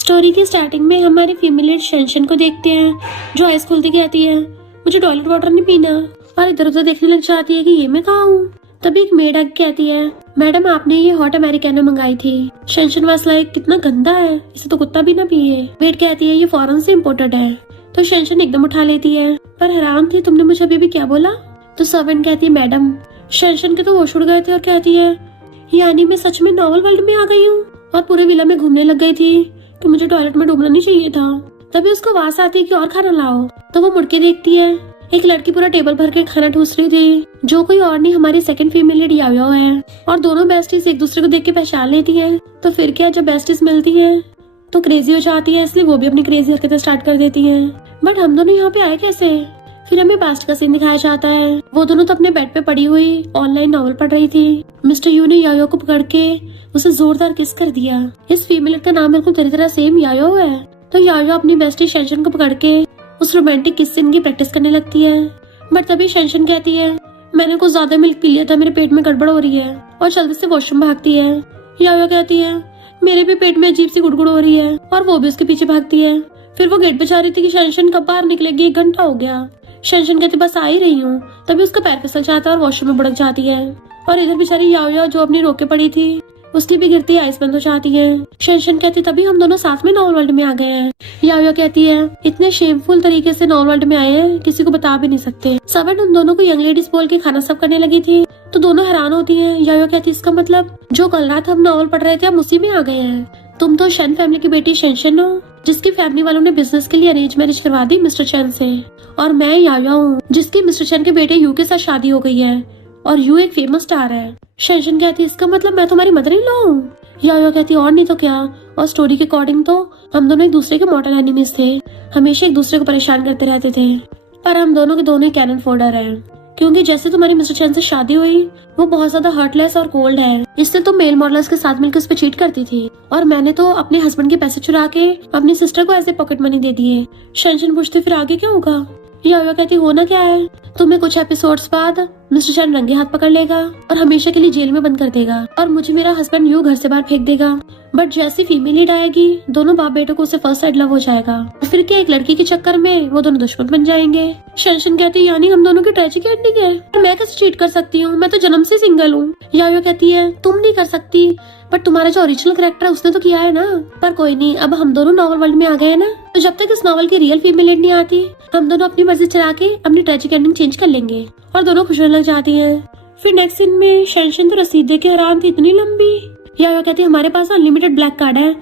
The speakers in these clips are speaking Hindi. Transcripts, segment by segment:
स्टोरी की स्टार्टिंग में हमारी फीमेल लीड शेंशन को देखते हैं, जो आइस खोलती कहती है मुझे टॉयलेट वाटर नहीं पीना, और इधर उधर देखने लग जाती है कि ये मैं कहाँ हूँ। तभी एक मेड आके कहती है मैडम आपने ये हॉट अमेरिकानो मंगाई थी। शेंशन वाज लाइक कितना गंदा है, इसे तो कुत्ता भी ना पिए। मेड कहती है ये फॉरेन से इम्पोर्टेड है। तो शेंशन एकदम उठा लेती है, पर हैरान थी तुमने मुझे अभी भी क्या बोला। तो सर्वेंट कहती है मैडम। शेंशन के तो होश उड़ गए थे और कहती है यानी मैं सच में नॉवल वर्ल्ड में आ गई हूँ और पूरे विला में घूमने लग गई थी कि मुझे टॉयलेट में डूबना नहीं चाहिए था। तभी उसको आवाज आती है कि और खाना लाओ। तो वो मुड़ के देखती है, एक लड़की पूरा टेबल भर के खाना ठूस रही थी, जो कोई और नहीं हमारी सेकंड फीमेल लीड यायो है। और दोनों बेस्टीज एक दूसरे को देख के पहचान लेती हैं। तो फिर क्या, जब बेस्टीज मिलती हैं तो क्रेजी हो जाती है, इसलिए वो भी अपनी क्रेजी हरकतें स्टार्ट कर देती हैं। बट हम दोनों यहाँ पे आए कैसे। फिर हमें पास्ट का सीन दिखाया जाता है। वो दोनों तो अपने बेड पे पड़ी हुई ऑनलाइन नॉवल पढ़ रही थी। मिस्टर यू ने यायो को पकड़ के उसे जोरदार किस कर दिया। इस फीमेल का नाम बिल्कुल तेरी तरह सेम यायो है। तो यायो अपनी बेस्टी शेंशन को पकड़ के उस रोमांटिक किस सीन की प्रैक्टिस करने लगती है। बट तभी शेंशन कहती है मैंने कुछ ज्यादा मिल्क पी लिया था, मेरे पेट में गड़बड़ हो रही है, और जल्दी से वॉशरूम भागती है। यायो कहती है मेरे भी पेट में अजीब सी गुड़गुड़ हो रही है, और वो भी उसके पीछे भागती है। फिर वो गेट पे जा रही थी कि शेंशन कब बाहर निकलेगी, 1 घंटा हो गया। शेंशन कहती बस आ ही रही हूँ। तभी उसका पैर फिसल जाता है और वॉशरूम में बुड़क जाती है। और इधर बेचारी याओ जो अपनी रोके पड़ी थी, उसकी भी गिरती आइस बंद हो जाती है। शेंशन कहती तभी हम दोनों साथ में नॉवल वर्ल्ड में आ गए हैं। याओ कहती है इतने शेमफुल तरीके से नॉवल वर्ल्ड में आए हैं किसी को बता भी नहीं सकते। सर्वेंट उन दोनों को यंग लेडीज बोल के खाना सर्व करने लगी थी, तो दोनों हैरान होती हैं। याओ कहती इसका मतलब जो कल रात हम नॉवल पढ़ रहे थे हम उसी में आ गए हैं। तुम तो शन फैमिली की बेटी शेंशन हो, जिसकी फैमिली वालों ने बिजनेस के लिए अरेंज मैरिज करवा दी मिस्टर चैन से। और मैं याया हूँ, जिसकी मिस्टर चैन के बेटे यू के साथ शादी हो गई है, और यू एक फेमस स्टार है। शेंशन कहती इसका मतलब मैं तुम्हारी मदर इन लॉ हूँ। याया कहती और नहीं तो क्या। और स्टोरी के अकॉर्डिंग तो हम दोनों एक दूसरे के मॉडल एनिमीज थे, हमेशा एक दूसरे को परेशान करते रहते थे। पर हम दोनों के दोनों कैनन फोल्डर हैं, क्योंकि जैसे तुम्हारी मिस्टर चैन से शादी हुई वो बहुत ज्यादा हार्टलेस और कोल्ड है, इससे तो मेल मॉडल्स के साथ मिलकर उस पर चीट करती थी। और मैंने तो अपने हस्बैंड के पैसे चुरा के अपनी सिस्टर को ऐसे पॉकेट मनी दे दिए। शेंशन पूछती फिर आगे क्या होगा। याया कहती होना क्या है, तुम्हें कुछ एपिसोड्स बाद मिस्टर चैन रंगे हाथ पकड़ लेगा और हमेशा के लिए जेल में बंद कर देगा, और मुझे मेरा हस्बैंड यू घर से बाहर फेंक देगा। बट जैसी फीमेल लीड आएगी दोनों बाप बेटों को उसे फर्स्ट साइड लव हो जाएगा, फिर क्या एक लड़की के चक्कर में वो दोनों दुश्मन बन जाएंगे। शेंशन कहती यानी हम दोनों की ट्रेजिक एंडिंग है। तो मैं कैसे चीट कर सकती हूँ, मैं तो जन्म से सिंगल हूँ। यायो कहती है तुम नहीं कर सकती, बट तुम्हारा जो ओरिजिनल कैरेक्टर है उसने तो किया है ना। पर कोई नहीं, अब हम दोनों नॉवल वर्ल्ड में आ गए हैं ना, तो जब तक इस नॉवल की रियल फीमेल लीड नहीं आती हम दोनों अपनी मर्जी चला के अपनी ट्रेजिक एंडिंग चेंज कर लेंगे। और दोनों खुश होने लग जाती हैं। फिर नेक्स्ट सीन में शेंशन तो रसीद दे के हैरान थी, इतनी लंबी। यायो कहती है हमारे पास अनलिमिटेड ब्लैक कार्ड है।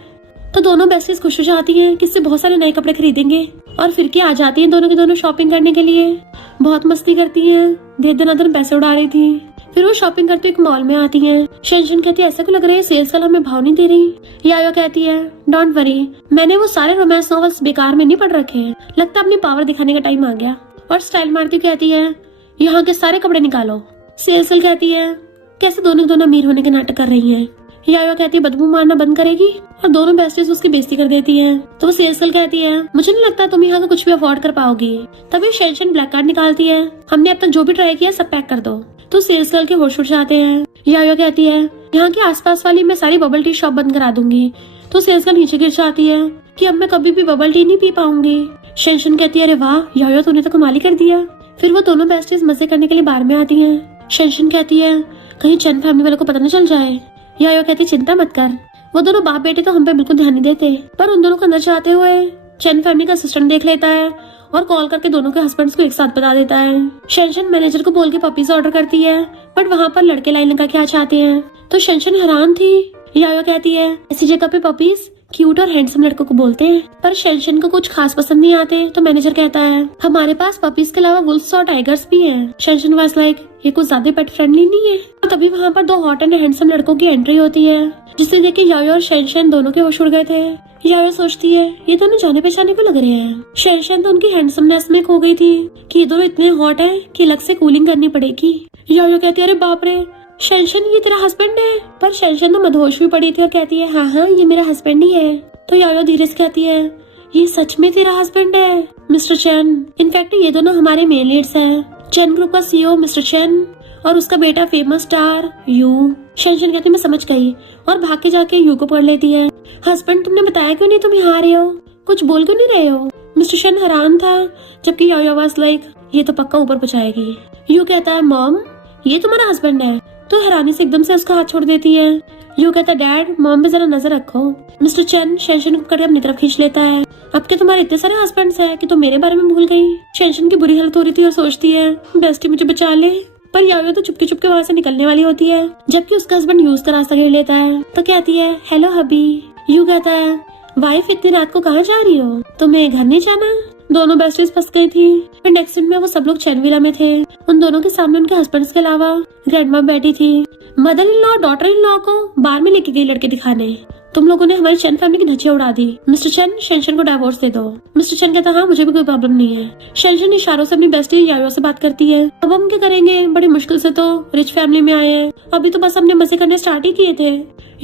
तो दोनों बेस्टीज खुश हो जाती हैं कि इससे बहुत सारे नए कपड़े खरीदेंगे, और फिर क्या आ जाती हैं दोनों के दोनों शॉपिंग करने के लिए। बहुत मस्ती करती हैं, दे पैसे उड़ा रही थी। फिर वो शॉपिंग करते एक मॉल में आती हैं। शेंशन कहती है ऐसा क्यों लग रहा है सेल्स कल हमें भाव नहीं दे रही। यायो कहती है डोंट वरी, मैंने वो सारे रोमांस नॉवेल्स बेकार में नहीं पढ़ रखे हैं, लगता अपनी पावर दिखाने का टाइम आ गया। और स्टाइल मारती कहती है यहाँ के सारे कपड़े निकालो। सेल्स कहती है कैसे दोनों अमीर होने के नाटक कर रही हैं। यायो कहती है बदबू मारना बंद करेगी, और दोनों बेस्टीज उसकी बेइज्जती कर देती हैं। तो वो सेल्स कहती है मुझे नहीं लगता तुम यहाँ का कुछ भी अफोर्ड कर पाओगी। तभी शेंशन ब्लैक कार्ड निकालती है, हमने अब तक जो भी ट्राई किया सब पैक कर दो। तो सेल्स गर्ल के होश उड़ जाते हैं। यायो कहती है यहाँ के आसपास वाली मैं सारी बबल टी शॉप बंद करा दूंगी। तो सेल्स गर्ल नीचे गिर जाती है कि अब मैं कभी भी बबल टी नहीं पी पाऊंगी। शेंशन कहती है अरे वाह यायो तूने तो कमाल ही कर दिया। फिर वो दोनों बेस्टीज मजे करने के लिए बार में आती हैं। शेंशन कहती है कहीं चैन फैमिली वालों को पता न चल जाए। यायो कहती चिंता मत कर, वो दोनों बाप बेटे तो हम पे बिल्कुल ध्यान नहीं देते। पर उन दोनों को अंदर जाते हुए चैन फैमिली का असिस्टेंट देख लेता है और कॉल करके दोनों के हस्बैंड्स को एक साथ बता देता है। शेंशन मैनेजर को बोल के पपीज ऑर्डर करती है, बट वहाँ पर लड़के लाइन लगा के आ जाते हैं। तो शेंशन हैरान थी। यायो कहती है ऐसी जगह पे पपीज क्यूट और हैंडसम लड़कों को बोलते हैं, पर शेंशन को कुछ खास पसंद नहीं आते। तो मैनेजर कहता है हमारे पास पपीज के अलावा वुल्फ्स और टाइगर्स भी हैं। शेंशन वाज लाइक ये कुछ ज्यादा पेट फ्रेंडली नहीं है। तो तभी वहाँ पर 2 हॉट एंड हैंडसम लड़कों की एंट्री होती है, जिसे देख के यायो और शेंशन दोनों के होश उड़ गए थे। यायो सोचती है ये दोनों जाने पहचाने को लग रहे हैं। शेंशन तो उनकी हैंडसमनेस में खो गई थी कि ये दोनों इतने हॉट है कि अलग से कूलिंग करनी पड़ेगी। यायो कहती है अरे बाप रे शेंशन ये तेरा हस्बैंड है। पर शेंशन तो मदहोश भी पड़ी थी और कहती है हाँ ये मेरा हस्बैंड ही है। तो यायो धीरे से कहती है ये सच में तेरा हस्बैंड है मिस्टर चैन। इनफैक्ट ये दोनों हमारे मेन लीड्स हैं, चैन ग्रुप का सीईओ मिस्टर चैन और उसका बेटा फेमस स्टार यू। शेंशन कहती मैं समझ गई और भाग के जाके यू को पकड़ लेती है। हस्बैंड तुमने बताया क्यों नहीं तुम यहाँ आ रहे हो, कुछ बोल क्यों नहीं रहे हो। मिस्टर शन हैरान था, जबकि यायो वाज लाइक ये तो पक्का ऊपर पहुंचाएगी। यू कहता है मॉम ये तुम्हारा हस्बैंड है, तो हैरानी से एकदम से उसका हाथ छोड़ देती है। यू कहता है डैड मॉम पे जरा नजर रखो। मिस्टर चेन शेंशन को पकड़ अपनी तरफ खींच लेता है। अब क्या तुम्हारे इतने सारे हस्बैंड्स हैं कि तुम मेरे बारे में भूल गई। शेंशन की बुरी हालत हो रही थी और सोचती है बेस्टी मुझे बचा ले, पर यायो तो चुपके चुपके वहाँ से निकलने वाली होती है, जबकि उसका हस्बैंड यूज का रास्ता घेर लेता है। तो कहती है हेलो हबी। यू कहता है वाइफ इतनी रात को कहाँ जा रही हो, तुम्हें घर नहीं जाना। दोनों बेस्टीज फंस गई थी। फिर नेक्स्ट सीन में वो सब लोग चैन विला में थे। उन दोनों के सामने उनके हस्बैंड्स के अलावा ग्रैंडमा बैठी थी। Mother in law daughter in law को बाहर में लेके गई लड़के दिखाने। तुम लोगों ने हमारी चैन फैमिली की धज्जियां उड़ा दी। मिस्टर चैन शेंशन को डिवोर्स दे दो। मिस्टर चैन कहता हाँ मुझे भी कोई प्रॉब्लम नहीं है। शेंशन इशारों से अपनी बेस्टी यायो से बात करती है। अब हम क्या करेंगे, बड़ी मुश्किल से तो रिच फैमिली में आए हैं, अभी तो बस हमने मजे करने स्टार्ट ही किए थे।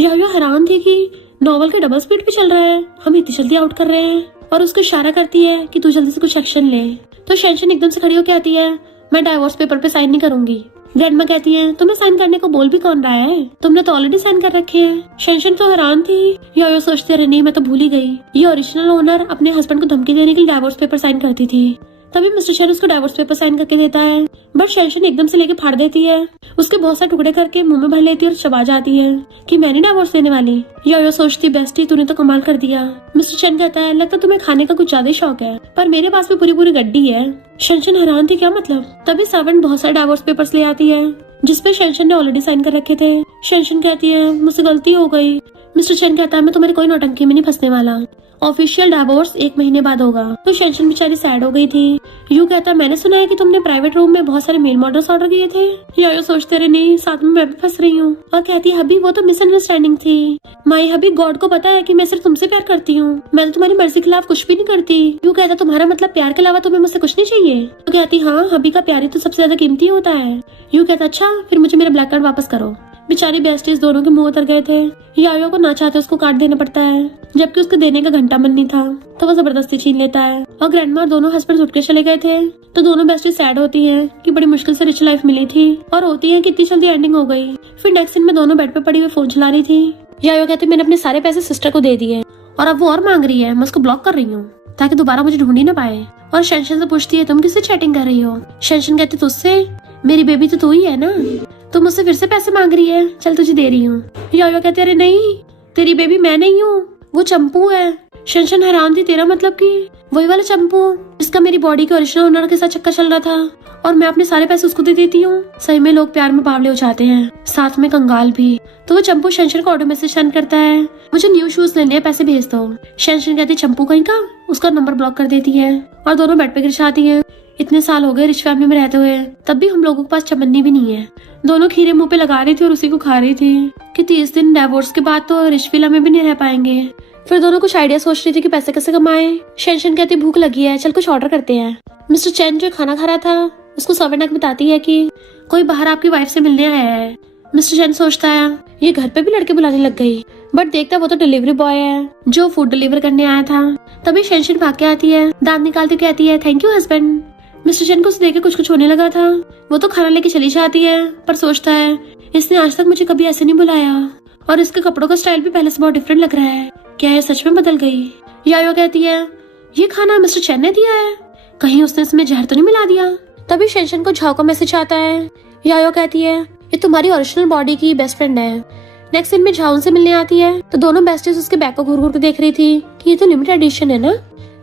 यायो हैरान थी कि नॉवल के डबल स्पीड पे चल रहा है, हम इतनी जल्दी आउट कर रहे हैं, और उसको इशारा करती है कि तू जल्दी से कुछ एक्शन ले। तो शेंशन एकदम से खड़ी होकर आती है मैं डाइवोर्स पेपर पे साइन नहीं करूंगी। ग्रैंडमा कहती है तुम्हें साइन करने को बोल भी कौन रहा है, तुमने तो ऑलरेडी साइन कर रखे हैं। शेंशन तो हैरान थी। यायो सोचते रहे नहीं मैं तो भूल ही गई, ये ओरिजिनल ओनर अपने हस्बैंड को धमकी देने के लिए डाइवोर्स पेपर साइन करती थी। तभी मिस्टर शेन उसको डाइवोर्स पेपर साइन करके देता है, बट शेंशन एकदम से लेके फाड़ देती है, उसके बहुत सारे टुकड़े करके मुंह में भर लेती है और चबा जाती है कि मैं नहीं डाइवोर्स देने वाली। यायो सोचती बेस्टी तूने तो कमाल कर दिया। मिस्टर शेन कहता है लगता तुम्हें खाने का कुछ ज्यादा शौक है, पर मेरे पास भी पूरी पूरी गड्डी है। शेंशन हैरान थी क्या मतलब। तभी सर्वेंट बहुत सारे डाइवोर्स पेपर्स ले आती है जिसपे शेंशन ने ऑलरेडी साइन कर रखे थे। शेंशन कहती है मुझसे गलती हो गई। मिस्टर शेन कहता है मैं तुम्हारी कोई नौटंकी में नहीं फंसने वाला, ऑफिशियल डिवोर्स 1 महीने बाद होगा। तो शेंशन बेचारी सैड हो गई थी। यू कहता मैंने सुना है कि तुमने प्राइवेट रूम में बहुत सारे मेल मॉडल्स ऑर्डर किए थे। यायो सोचते रहे नहीं साथ में मैं भी फंस रही हूँ, और कहती है हबी वो तो मिसअंडरस्टैंडिंग थी। माई हबी गॉड को पता है कि मैं सिर्फ तुमसे प्यार करती हूँ, मैं तो तुम्हारी मर्जी के खिलाफ कुछ भी नहीं करती। यू कहता तुम्हारा मतलब प्यार के अलावा तुम्हें मुझसे कुछ नहीं चाहिए। तो कहती हाँ हबी का प्यार ही तो सबसे ज्यादा कीमती होता है। यू कहता अच्छा फिर मुझे मेरा ब्लैक कार्ड वापस करो। बेचारी बेस्टीज दोनों के मुंह उतर गए थे। यायो को ना चाहते उसको काट देना पड़ता है, जबकि उसके देने का घंटा मन नहीं था, तो वो जबरदस्ती छीन लेता है। और ग्रैंडमा और दोनों हस्बैंड उठ के चले गए थे। तो दोनों बेस्टीज सैड होती हैं कि बड़ी मुश्किल से रिच लाइफ मिली थी, और होती है कि इतनी जल्दी एंडिंग हो गई। फिर नेक्स्ट सीन में दोनों बेड पे पड़ी हुई फोन चला रही थी। यायो कहती मैंने अपने सारे पैसे सिस्टर को दे दिए और अब वो और मांग रही है, मैं उसको ब्लॉक कर रही हूँ ताकि दोबारा मुझे ढूंढ ही ना पाए। और शेंशन से पूछती है तुम किससे चैटिंग कर रही हो। शेंशन कहती तुझसे, मेरी बेबी तो तू ही है ना, तो मुझसे फिर से पैसे मांग रही है, चल तुझे दे रही हूँ। यायो कहते अरे नहीं तेरी बेबी मैं नहीं हूँ, वो चंपू है। शेंशन हैरान थी तेरा मतलब कि वही वाला चंपू जिसका मेरी बॉडी के ओरिजिनल ओनर के साथ चक्कर चल रहा था, और मैं अपने सारे पैसे उसको दे देती हूँ। सही में लोग प्यार में बावले हो जाते हैं, साथ में कंगाल भी। तो वो चंपू शेंशन को ऑडियो मैसेज सेंड करता है मुझे न्यू शूज लेने हैं, पैसे भेज दो। शेंशन कहती चंपू कहीं का, उसका नंबर ब्लॉक कर देती है और दोनों बेड पे गिर जाती है। इतने साल हो गए रिच फैमिली में रहते हुए, तब भी हम लोगों के पास चमन्नी भी नहीं है। दोनों खीरे मुंह पे लगा रही थी और उसी को खा रही थी कि 30 दिन डिवोर्स के बाद तो रिच विला में भी नहीं रह पाएंगे। फिर दोनों कुछ आइडिया सोच रही थी कि पैसे कैसे कमाए। शेंशन कहती भूख लगी है, चल कुछ ऑर्डर करते हैं। मिस्टर चैन जो खाना खा रहा था उसको सर्वेंट बताती है कि कोई बाहर आपकी वाइफ से मिलने आया है। मिस्टर चैन सोचता है ये घर पे भी लड़के बुलाने लग गई, बट देखता वो तो डिलीवरी बॉय है जो फूड डिलीवर करने आया था। तभी शेंशन भाग के आती है, दांत निकालती कहती है थैंक यू हस्बैंड। मिस्टर चैन को उसे देख के कुछ होने लगा था, वो तो खाना लेके चली जाती है, पर सोचता है इसने आज तक मुझे कभी ऐसे नहीं बुलाया, और इसके कपड़ों का स्टाइल भी पहले से बहुत डिफरेंट लग रहा है, क्या ये सच में बदल गई। यायो कहती है ये खाना मिस्टर चैन ने दिया है, कहीं उसने इसमें जहर तो नहीं मिला दिया। तभी शेंशन को झाओ का मैसेज आता है। यायो कहती है ये तुम्हारी ओरिजिनल बॉडी की बेस्ट फ्रेंड है। नेक्स्ट सीन में झाओ से मिलने आती है, तो दोनों बेस्टीज उसके बैग को घूर घूर के देख रही थी कि ये तो लिमिटेड एडिशन है ना।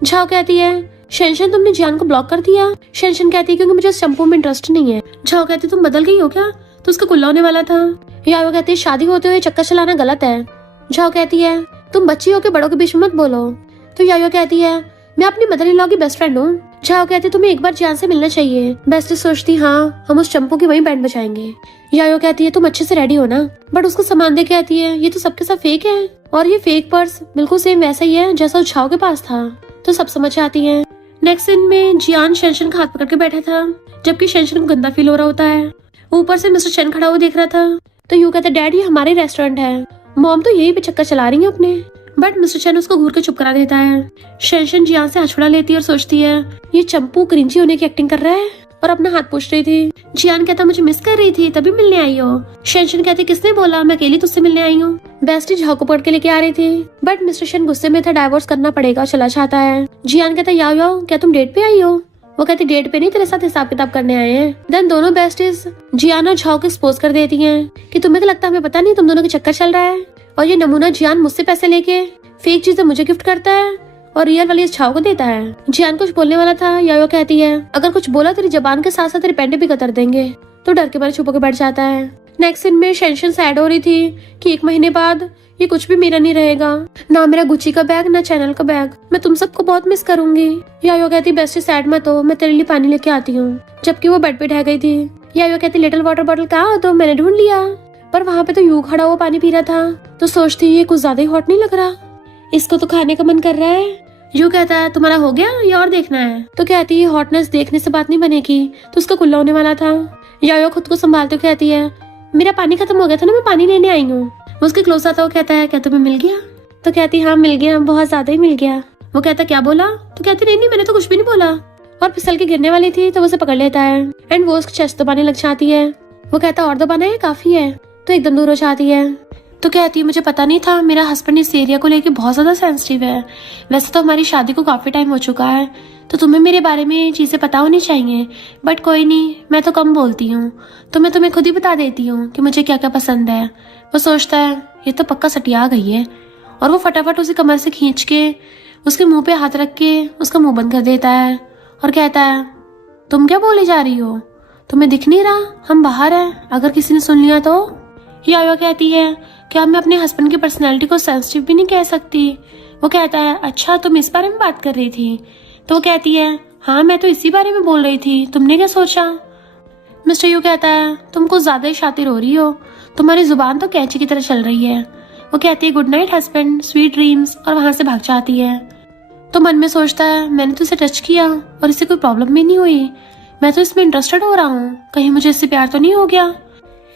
झाओ कहती है शेंशन तुमने जियान को ब्लॉक कर दिया। शेंशन कहती है क्योंकि मुझे शैम्पू में इंटरेस्ट नहीं है। झाओ कहती तुम बदल गई हो क्या, तो उसका कुल्ला होने वाला था। यायो कहती है शादी होते हुए चक्कर चलाना गलत है। झाओ कहती है तुम बच्ची हो के बड़ों के बीच में मत बोलो। तो यायो कहती है मैं अपनी मदर इन लॉ की बेस्ट फ्रेंड हूँ। झाओ कहती तुम्हें एक बार जियान से मिलना चाहिए। बेस्टी सोचती हाँ हम उस चंपू की वही बैंड बजाएंगे। यायो कहती है तुम अच्छे से रेडी हो ना, बट उसको सामान दे के आती है ये तो सबके साथ फेक है, और ये फेक पर्स बिल्कुल सेम वैसा ही है जैसा उस झाओ के पास था। तो सब समझ आती है। नेक्स्ट सीन में जियान शेंशन का हाथ पकड़ के बैठा था, जबकि शेंशन को गंदा फील हो रहा होता है। ऊपर से मिस्टर चैन खड़ा हुआ देख रहा था। तो यूं कहता डैड ये हमारे रेस्टोरेंट है, मॉम तो यही पे चक्कर चला रही है अपने, बट मिस्टर चैन उसको घूर के चुप करा देता है। शेंशन जियान से हाथ छुड़ा लेती है और सोचती है ये चंपू क्रिंजी होने की एक्टिंग कर रहा है, और अपना हाथ पूछ रही थी। जियान कहता मुझे मिस कर रही थी तभी मिलने आई हो। शेंशन कहती किसने बोला, मैं अकेली तुझसे मिलने आई हूँ। बेस्टी झाओ को पकड़ के लेके आ रही थी, बट मिस्टर शन गुस्से में था, डाइवोर्स करना पड़ेगा, चला चाहता है। जियान कहता याओ याओ क्या तुम डेट पे आई हो? वो कहती डेट पे नहीं, तेरे साथ हिसाब किताब करने आए हैं। देन दोनों बेस्टीज जियान और झाओ को एक्सपोज कर देती हैं कि तुम्हें क्या लगता है हमें पता नहीं तुम दोनों के चक्कर चल रहा है। और ये नमूना जियान मुझसे पैसे लेके फेक चीजें मुझे गिफ्ट करता है और रियल वाली इस झाओ को देता है। जियान कुछ बोलने वाला था, याओ कहती है अगर कुछ बोला तेरी जबान के साथ साथ तेरे पेंडे भी कतर देंगे। तो डर के मारे छुप के बैठ जाता है। नेक्स्ट सीन में शेंशन सैड हो रही थी कि 1 महीने बाद ये कुछ भी मेरा नहीं रहेगा, ना मेरा गुच्ची का बैग ना चैनल का बैग, मैं तुम सबको बहुत मिस करूंगी। यायो कहती बेस्टी सैड मत हो, मैं तेरे लिए पानी लेके आती हूँ। जबकि वो बेड पे ढह गई थी। यायो कहती लिटिल वाटर बॉटल कहाँ हो? तो मैंने ढूंढ लिया, पर वहाँ पे तो यू खड़ा हुआ पानी पी रहा था। तो सोचती ये कुछ ज्यादा ही हॉट नहीं लग रहा, इसको तो खाने का मन कर रहा है। यू कहता है तुम्हारा हो गया या और देखना है? तो कहती है हॉटनेस देखने से बात नहीं बनेगी, तो उसका कुल्ला होने वाला था। यायो खुद को संभालते हुए कहती है मेरा पानी खत्म हो गया था ना, मैं पानी लेने आई हूँ। उसके क्लोज आता वो कहता है क्या तुम्हें मिल गया? तो कहती हाँ मिल गया, बहुत ज्यादा ही मिल गया। वो कहता क्या बोला? तो कहती नहीं मैंने तो कुछ भी नहीं बोला। और फिसल के गिरने वाली थी तो वो उसे पकड़ लेता है एंड वो उसकी चेस्ट दबाने लग जाती है। वो कहता और दबाना है, काफी है। तो एकदम दूर हो जाती है। तो कहती है मुझे पता नहीं था, मेरा हस्बैंड इस एरिया को लेके बहुत ज्यादा सेंसिटिव है। वैसे तो हमारी शादी को काफी टाइम हो चुका है, तो तुम्हें मेरे बारे में चीजें पता होनी चाहिए, बट कोई नहीं, मैं तो कम बोलती हूँ, तो मैं तुम्हें खुद ही बता देती हूँ कि मुझे क्या क्या पसंद है। वो सोचता है ये तो पक्का सटिया गई है, और वो फटाफट उसे कमर से खींच के उसके मुंह पे हाथ रख के उसका मुंह बंद कर देता है और कहता है तुम क्या बोले जा रही हो, तुम्हें दिख नहीं रहा हम बाहर हैं, अगर किसी ने सुन लिया तो? याया कहती है क्या मैं अपने हस्बैंड की पर्सनैलिटी को सेंसिटिव भी नहीं कह सकती? वो कहता है अच्छा तुम इस बारे में बात कर रही थी? तो वो कहती है हाँ मैं तो इसी बारे में बोल रही थी, तुमने क्या सोचा? मिस्टर यू कहता है तुम कुछ ज्यादा ही शातिर हो रही हो, तुम्हारी जुबान तो कैंची की तरह चल रही है। वो कहती है good night husband, sweet dreams, और वहां से भाग जाती है। तो मन में सोचता है मैंने तो इसे टच किया और इससे कोई प्रॉब्लम भी नहीं हुई, मैं तो इसमें इंटरेस्टेड हो रहा हूँ, कहीं मुझे इससे प्यार तो नहीं हो गया।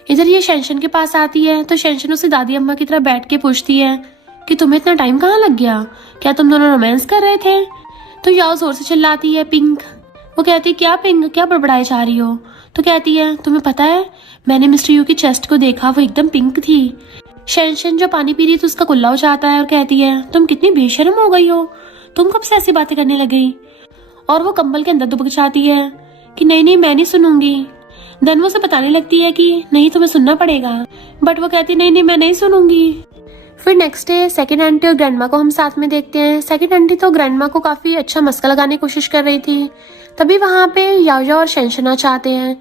इधर ये शेंशन के पास आती है तो शेंशन उसे दादी अम्मा की तरह बैठ के पूछती है कि तुम्हें इतना टाइम कहाँ लग गया, क्या तुम दोनों रोमांस कर रहे थे? तो याओ जोर से चिल्लाती है पिंक। वो कहती है क्या पिंक, क्या बड़बड़ाए जा रही हो? तो कहती है तुम्हें पता है मैंने मिस्टर यू की चेस्ट को देखा, वो एकदम पिंक थी। शेंशन जो पानी पी रही थी उसका कुल्ला हो जाता है और कहती है तुम कितनी बेशर्म हो गई हो, तुम कब से ऐसी बातें करने लग गई? और वो कंबल के अंदर दुबक जाती है कि नहीं नहीं मैं नहीं सुनूंगी। देन वो उसे बताने लगती है कि नहीं तुम्हें सुनना पड़ेगा, बट वो कहती नहीं नहीं मैं नहीं सुनूंगी। फिर नेक्स्ट डे सेकंड आंटी और ग्रैंडमा को हम साथ में देखते हैं। सेकंड आंटी तो ग्रैंडमा को काफी अच्छा मस्का लगाने की कोशिश कर रही थी, तभी वहाँ पे याओ और शेंशन आ चाहते हैं।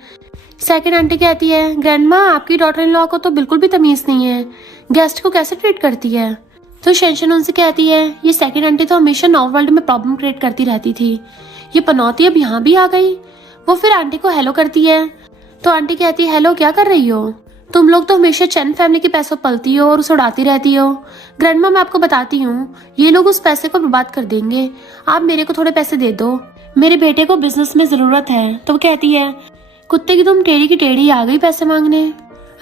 सेकंड आंटी कहती है ग्रैंडमा आपकी डॉटर इन लॉ को तो बिल्कुल भी तमीज नहीं है, गेस्ट को कैसे ट्रीट करती है? तो शेंशन उनसे कहती है ये सेकंड आंटी तो हमेशा नॉर्थ वर्ल्ड में प्रॉब्लम क्रिएट करती रहती थी, ये पनौती अब यहाँ भी आ गई। वो फिर आंटी को हेलो करती है तो आंटी कहती है हेलो क्या कर रही हो, तुम लोग तो हमेशा चैन फैमिली के पैसों पलती हो और उसे उड़ाती रहती हो। ग्रैंडमा मैं आपको बताती हूँ ये लोग उस पैसे को बर्बाद कर देंगे, आप मेरे को थोड़े पैसे दे दो, मेरे बेटे को बिजनेस में जरूरत है। तो वो कहती है कुत्ते की तुम टेढ़ी की टेढ़ी आ गई पैसे मांगने।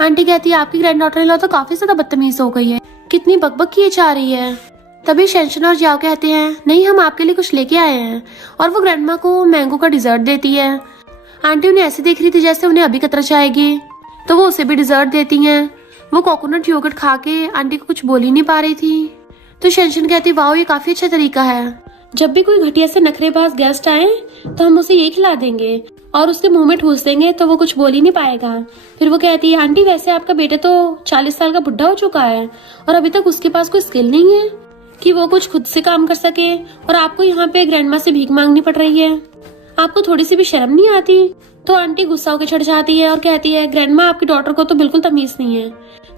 आंटी कहती है आपकी ग्रैंड डॉटर इन लॉ तो काफी ज्यादा बदतमीज हो गई है, कितनी बकबक किए जा रही है। तभी शेंशन और जियाओ कहते हैं नहीं हम आपके लिए कुछ लेके आए हैं, और वो ग्रैंडमा को मैंगो का डिजर्ट देती है। आंटी उन्हें ऐसे देख रही थी जैसे उन्हें अभी कतरा जाएगी, तो वो उसे भी डिजर्ट देती हैं। वो कोकोनट योगर्ट खा के आंटी को कुछ बोल ही नहीं पा रही थी। तो शेंशन कहती वाओ ये काफी अच्छा तरीका है, जब भी कोई घटिया से नखरेबाज गेस्ट आए तो हम उसे ये खिला देंगे और उसके मुंह में ठूस देंगे तो वो कुछ बोल ही नहीं पाएगा। फिर वो कहती है आंटी वैसे आपका बेटा तो 40 साल का बुढ़ा हो चुका है और अभी तक उसके पास कोई स्किल नहीं है कि वो कुछ खुद से काम कर सके, और आपको यहाँ पे ग्रैंडमा से भीख मांगनी पड़ रही है, आपको थोड़ी सी भी शर्म नहीं आती? तो आंटी गुस्सा होकर चढ़ जाती है और कहती है ग्रैंडमा आपकी डॉटर को तो बिल्कुल तमीज नहीं है।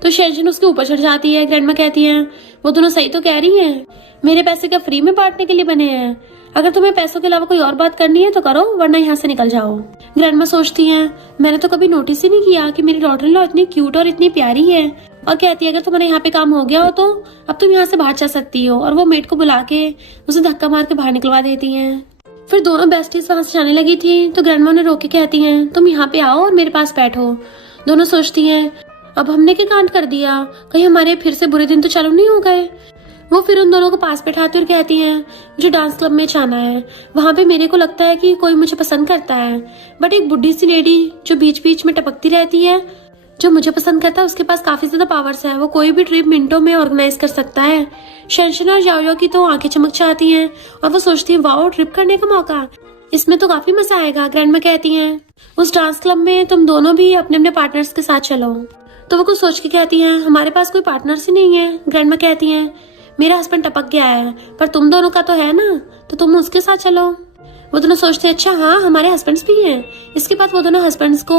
तो शेंशन उसके ऊपर चढ़ जाती है। ग्रैंडमा कहती है वो दोनों सही तो कह रही हैं, मेरे पैसे क्या फ्री में बांटने के लिए बने हैं, अगर तुम्हें पैसों के अलावा कोई और बात करनी है तो करो वरना यहाँ से निकल जाओ। ग्रैंडमा सोचती हैं मैंने तो कभी नोटिस ही नहीं किया कि मेरी डॉटर इन लॉ इतनी क्यूट और इतनी प्यारी है, और कहती है अगर तुम्हारे यहाँ पे काम हो गया हो तो अब तुम यहाँ से बाहर जा सकती हो, और वो मेड को बुला के उसे धक्का मार के बाहर निकलवा देती है। फिर दोनों बेस्टीज वहां से जाने लगी थी तो ग्रैंडमा ने रोक के कहती हैं तुम यहाँ पे आओ और मेरे पास बैठो। दोनों सोचती हैं अब हमने क्या कांड कर दिया, कहीं हमारे फिर से बुरे दिन तो चालू नहीं हो गए। वो फिर उन दोनों को पास बैठाती और कहती है मुझे डांस क्लब में जाना है, वहां पे मेरे को लगता है कि कोई मुझे पसंद करता है। बट एक बुढ़ी सी लेडी जो बीच बीच में टपकती रहती है, जो मुझे पसंद करता है, उसके पास काफी ज्यादा पावर्स है, वो कोई भी ट्रिप मिनटों में ऑर्गेनाइज कर सकता है। शेंशन और याओ की तो आंखें चमक जाती हैं और वो सोचती है वाओ, ट्रिप करने का मौका, इसमें तो काफी मजा आएगा। ग्रैंडमा कहती हैं उस डांस क्लब में तुम दोनों भी अपने अपने पार्टनर्स के साथ चलो। तो वो कुछ सोच के कहती हैं हमारे पास कोई पार्टनर्स ही नहीं है। ग्रैंडमा कहती हैं मेरा हस्बैंड टपक गया है, पर तुम दोनों का तो है ना, तो तुम उसके साथ चलो। वो दोनों सोचते हैं अच्छा हाँ, हमारे हस्बैंड्स भी हैं। इसके बाद वो दोनों हस्बैंड्स को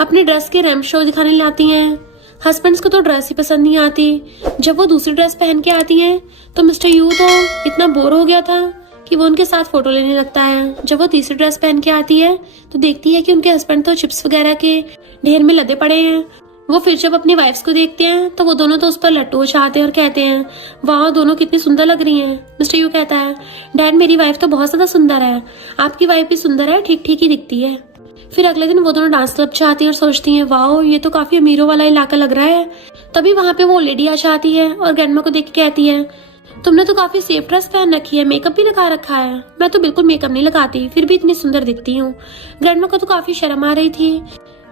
अपने ड्रेस के रैम्प शो दिखाने लाती हैं। हस्बैंड्स को तो ड्रेस ही पसंद नहीं आती। जब वो दूसरी ड्रेस पहन के आती हैं तो मिस्टर यू तो इतना बोर हो गया था कि वो उनके साथ फोटो लेने लगता है। जब वो तीसरी ड्रेस पहन के आती है तो देखती है कि उनके हस्बैंड तो चिप्स वगैरह के ढेर में लदे पड़े हैं। वो फिर जब अपनी वाइफ्स को देखते हैं तो वो दोनों तो उस पर लट्टू उछालते हैं और कहते हैं वाह, दोनों कितनी सुंदर लग रही हैं। मिस्टर यू कहता है डैड, मेरी वाइफ तो बहुत ज्यादा सुंदर है, आपकी वाइफ भी सुंदर है, ठीक ठीक ही दिखती है। फिर अगले दिन वो दोनों डांस क्लब जाती है और सोचती हैं वाह, ये तो काफी अमीरों वाला इलाका लग रहा है। तभी वहां पे वो लेडी आ जाती है और ग्रैंडमा को देख के कहती है तुमने तो काफी सेफ ड्रेस पहन रखी है, मेकअप भी लगा रखा है। मैं तो बिल्कुल मेकअप नहीं लगाती, फिर भी इतनी सुंदर दिखती हूँ। ग्रैंडमा को तो काफी शर्म आ रही थी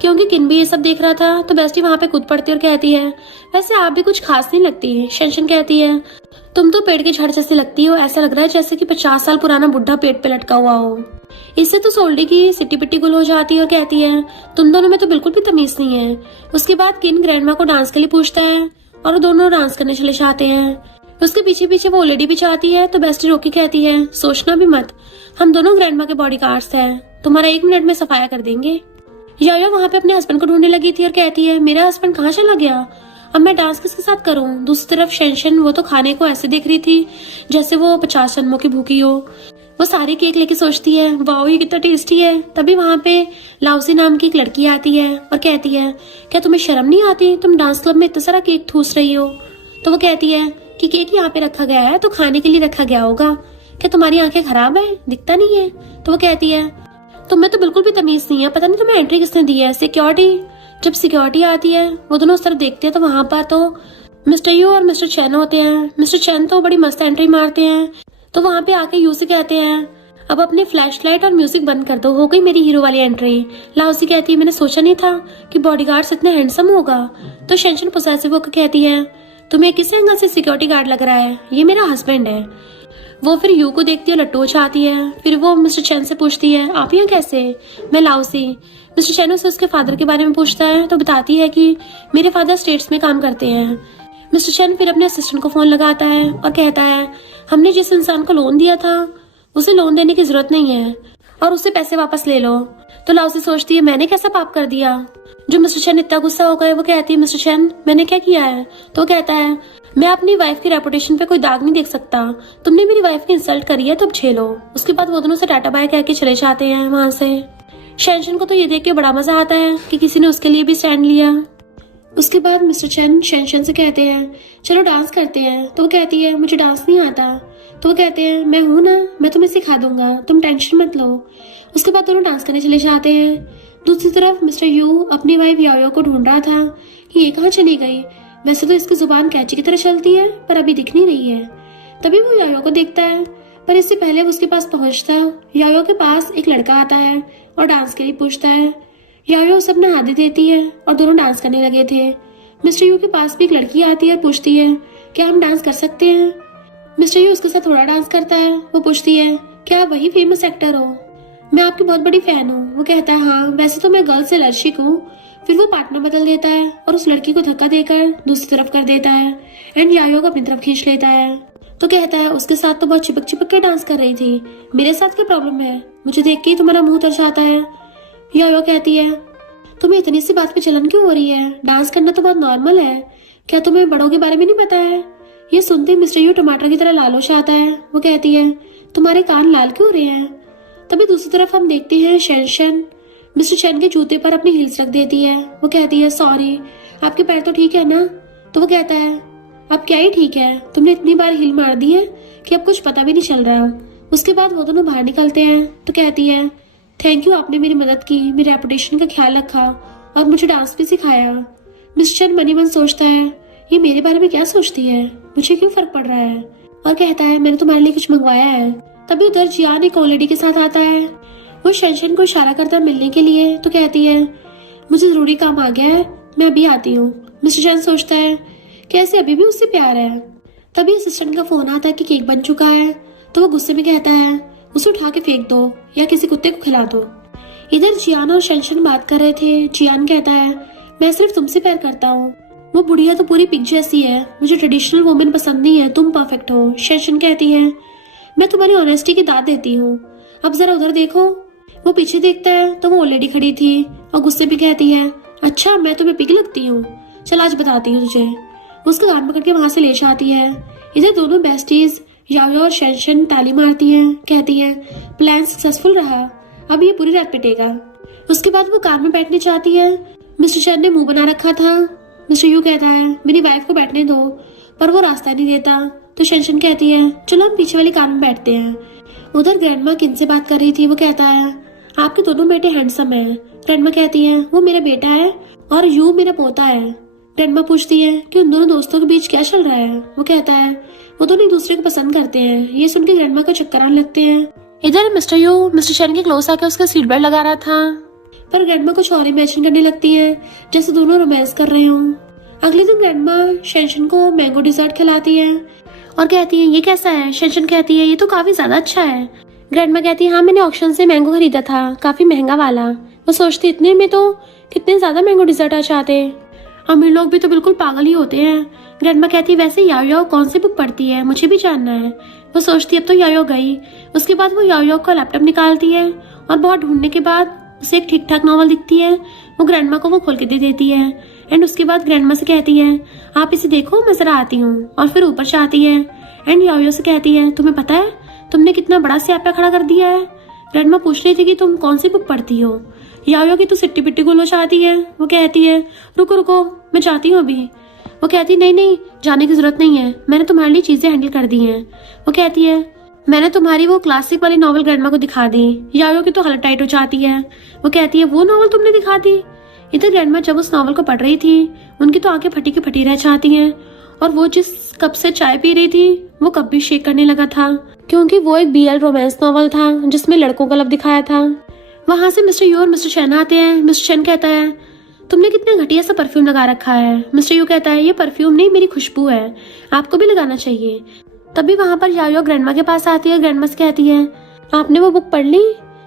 क्योंकि किन भी ये सब देख रहा था। तो बेस्टी वहां पे कूद पड़ती और कहती है वैसे आप भी कुछ खास नहीं लगती। शेंशन कहती है तुम तो पेड़ के झड़ जैसे लगती हो, ऐसा लग रहा है जैसे कि 50 साल पुराना बुढ़ा पेट पे लटका हुआ हो। इससे तो सोल्डी की सिट्टी पिट्टी गुल हो जाती है और कहती है तुम दोनों में तो बिल्कुल भी तमीज नहीं है। उसके बाद किन ग्रैंडमा को डांस के लिए पूछता है और वो दोनों डांस करने चले जाते हैं। उसके पीछे पीछे वो लेडी भी चाहती है तो बेस्टी रोकी कहती है सोचना भी मत, हम दोनों ग्रैंडमा के बॉडीगार्ड्स हैं, तुम्हारा 1 मिनट में सफाया कर देंगे। याया वहां पे अपने हस्बैंड को ढूंढने लगी थी और कहती है मेरा हस्बैंड कहाँ चला गया, अब मैं डांस किसके साथ करूं। दूसरी तरफ शेंशन वो तो खाने को ऐसे देख रही थी जैसे वो 50 जन्मों की भूखी हो। वो सारी केक लेके सोचती है वाओ, ये कितना टेस्टी है। तभी वहां पे लाउसी नाम की एक लड़की आती है और कहती है क्या तुम्हें शर्म नहीं आती, तुम डांस क्लब में इतना सारा केक ठूस रही हो। तो वो कहती है कि केक यहाँ पे रखा गया है तो खाने के लिए रखा गया होगा, क्या तुम्हारी आंखें खराब है, दिखता नहीं है। तो वो कहती है तुम्हें तो बिल्कुल भी तमीज नहीं है, पता नहीं तुम्हें एंट्री किसने दी है, सिक्योरिटी। जब सिक्योरिटी आती है वो दोनों उस तरफ देखते हैं तो वहां पर तो मिस्टर यू और मिस्टर चैन होते हैं। मिस्टर चैन तो बड़ी मस्त एंट्री मारते हैं। तो वहां पे आके यू से कहते हैं अब अपनी फ्लैश लाइट और म्यूजिक बंद कर दो, हो गई मेरी हीरो वाली एंट्री। लाउसी कहती है मैंने सोचा नहीं था कि बॉडीगार्ड्स इतने हैंडसम होगा। तो शेंशन पोसेसिव होकर कहती है तुम्हें किस एंगल से सिक्योरिटी गार्ड लग रहा है, ये मेरा हस्बैंड है। वो फिर यू को देखती है, लट्टू चाहती है। फिर वो मिस्टर चैन से पूछती है आप यहाँ कैसे, मैं लाउसी। मिस्टर चैन से उसके फादर के बारे में पूछता है तो बताती है कि मेरे फादर स्टेट्स में काम करते हैं। मिस्टर चैन फिर अपने असिस्टेंट को फोन लगाता है और कहता है हमने जिस इंसान को लोन दिया था उसे लोन देने की जरूरत नहीं है और उससे पैसे वापस ले लो। तो लाउसी सोचती है मैंने कैसा पाप कर दिया। जो मिस्टर चैन इतना गुस्सा हो गए वो कहती है मिस्टर चैन मैंने क्या किया है। तो वो कहता है मैं अपनी वाइफ की रेपुटेशन पे कोई दाग नहीं देख सकता, तुमने मेरी वाइफ की इंसल्ट करी है तो अब झेलो। उसके बाद वो दोनों से टाटा बाय कह के चले जाते हैं वहां से। शेंशन को तो ये देख के बड़ा मजा आता है कि किसी ने उसके लिए भी स्टैंड लिया। उसके बाद मिस्टर चैन शेंशन से कहते हैं चलो डांस करते हैं। तो वो कहती है मुझे डांस नहीं आता। तो वो कहते हैं मैं हूं ना, मैं तुम्हें सिखा दूंगा, तुम टेंशन मत लो। उसके बाद दोनों डांस करने चले जाते हैं। दूसरी तरफ मिस्टर यू अपनी वाइफ याओ को ढूंढ रहा था कि ये कहाँ चली गई। वैसे तो इसकी जुबान कैंची की तरह चलती है पर अभी दिख नहीं रही है। तभी वो याओ को देखता है पर इससे पहले वो उसके पास पहुंचता याओ के पास एक लड़का आता है और डांस के लिए पूछता है। याओ उसे अपना हाथ दे देती है और दोनों डांस करने लगे थे। मिस्टर यू के पास भी एक लड़की आती है और पूछती है क्या हम डांस कर सकते हैं। मिस्टर यू उसके साथ थोड़ा डांस करता है। वो पूछती है क्या आप वही फेमस एक्टर हो, मैं आपकी बहुत बड़ी फैन हूँ। वो कहता है हाँ, वैसे तो मैं गर्ल्स से एलर्जिक हूँ। फिर वो पार्टनर बदल देता है और उस लड़की को धक्का देकर दूसरी तरफ कर देता है एंड याओ को अपनी तरफ खींच लेता है। तो कहता है उसके साथ तो बहुत चिपक चिपक के डांस कर रही थी, मेरे साथ क्या प्रॉब्लम है, मुझे देख के ही तुम्हारा मुंह तर जाता है। याओ कहती है तुम्हें इतनी सी बात पे जलन क्यों हो रही है, डांस करना तो बहुत नॉर्मल है, क्या तुम्हें बड़ों के बारे में नहीं पता है। ये सुनते ही मिस्टर यू टमाटर की तरह लाल हो जाता है। वो कहती है तुम्हारे कान लाल क्यों हो रहे हैं। तभी दूसरी तरफ हम देखते हैं शेंशन मिस्टर चैन के जूते पर अपनी हील्स रख देती है। वो कहती है सॉरी, आपके पैर तो ठीक है ना। तो वो कहता है अब क्या ही ठीक है, तुमने इतनी बार हील मार दी है कि अब कुछ पता भी नहीं चल रहा। उसके बाद वो दोनों बाहर निकलते हैं। तो कहती है थैंक यू, आपने मेरी मदद की, मेरी रेपुटेशन का ख्याल रखा और मुझे डांस भी सिखाया। मिस्टर चैन मनी मन सोचता है ये मेरे बारे में क्या सोचती है, मुझे क्यों फर्क पड़ रहा है। और कहता है मैंने तुम्हारे लिए कुछ मंगवाया है। तभी उधर जियान एक ओल्ड लेडी के साथ आता है। वो शेनशन को इशारा करता है मिलने के लिए, तो कहती है मुझे जरूरी काम आ गया है, मैं अभी आती हूँ। मिस्टर चैन सोचता है कैसे अभी भी उससे प्यार है। तभी असिस्टेंट का फोन आता है कि केक बन चुका है। तो वो गुस्से में कहता है उसे उठा के फेंक दो या किसी कुत्ते को खिला दो। इधर जियान और शेनशन बात कर रहे थे। जियान कहता है मैं सिर्फ तुमसे प्यार करता हूँ, वो बुढ़िया तो पूरी पिग जैसी है, मुझे ट्रेडिशनल वुमेन पसंद नहीं है, तुम परफेक्ट हो। शेनशन कहती है मैं तुम्हारी ऑनेस्टी की दाद देती हूँ, अब जरा उधर देखो। वो पीछे देखता है तो वो ऑलरेडी खड़ी थी और गुस्से में कहती है अच्छा मैं तुम्हें पिग लगती हूँ, चल आज बताती हूँ तुझे। उसका कान पकड़ के वहां से ले जाती है। इधर दोनों बेस्टीज याओ और शेनशन ताली मारती हैं, कहती है प्लान सक्सेसफुल रहा, अब ये पूरी रात पिटेगा। उसके बाद वो कार में बैठने चाहती है। मिस्टर चैन ने मुंह बना रखा था। मिस्टर यू कहता है मेरी वाइफ को बैठने दो, पर वो रास्ता नहीं देता। तो शेनशन कहती है चलो हम पीछे वाली कार में बैठते हैं। उधर ग्रैंडमा किन से बात कर रही थी। वो कहता है आपके दोनों बेटे हैंडसम हैं। ग्रैंडमा कहती है वो मेरा बेटा है और यू मेरा पोता है। ग्रैंडमा पूछती है कि उन दोनों दोस्तों के बीच क्या चल रहा है। वो कहता है वो दोनों एक दूसरे को पसंद करते हैं। ये सुन के ग्रैंडमा को चक्कर आने लगते हैं। इधर मिस्टर यू मिस्टर चैन के क्लोज आके उसका सीट बेल्ट लगा रहा था, पर ग्रैंडमा कुछ और इमेजिन करने लगती है जैसे दोनों रोमांस कर रहे हों। अगले दिन ग्रैंडमा शेनशन को मैंगो डिजर्ट खिलाती है और कहती है ये कैसा है। शेनशन कहती है ये तो काफी ज्यादा अच्छा है। ग्रैंडमा कहती है हाँ मैंने ऑक्शन से मैंगो खरीदा था, काफी महंगा वाला। वो सोचती इतने में तो कितने ज्यादा मैंगो डिजर्ट आ जाते, अमीर लोग भी तो बिल्कुल पागल ही होते हैं। ग्रैंडमा कहती है वैसे याओ कौन सी बुक पढ़ती है, मुझे भी जानना है। वो सोचती है अब तो याओ गई। उसके बाद वो याओ का लैपटॉप निकालती है और बहुत ढूंढने के बाद उसे एक ठीक ठाक नॉवल दिखती है। वो ग्रैंडमा को वो खोल के दे देती है एंड उसके बाद ग्रैंडमा से कहती है आप इसे देखो मैं जरा आती हूँ, और फिर ऊपर जाती है एंड याओ से कहती है तुम्हें पता है तुमने कितना बड़ा स्यापा खड़ा कर दिया है। ग्रैंडमा पूछ रही थी कि तुम कौन सी बुक पढ़ती हो। याओ की तो सिट्टी पिट्टी गुल हो जाती है। वो कहती है रुको रुको मैं चाहती हूँ अभी। वो कहती है नहीं जाने की जरूरत नहीं है, मैंने तुम्हारे लिए चीजें हैंडल कर दी हैं। वो कहती है मैंने तुम्हारी वो क्लासिक वाली नॉवल ग्रैंडमा को दिखा दी। याओ की तो हालत टाइट हो जाती है। वो कहती है वो नॉवल तुमने दिखा दी। इधर ग्रैंडमा जब उस नॉवल को पढ़ रही थी उनकी तो आंखें फटी की फटी रह जाती हैं, और वो जिस कप से चाय पी रही थी वो कप भी शेक करने लगा था, क्योंकि वो एक BL रोमांस नॉवल था जिसमें लड़कों का लव दिखाया था। वहां से मिस्टर यू और मिस्टर चैन आते हैं। मिस्टर चैन कहता है तुमने कितना घटिया सा परफ्यूम लगा रखा है। मिस्टर यू कहता है ये परफ्यूम नहीं मेरी खुशबू है, आपको भी लगाना चाहिए। तभी वहां पर याओ ग्रैंडमा के पास आती है। ग्रैंडमा से कहती है आपने वो बुक पढ़ ली।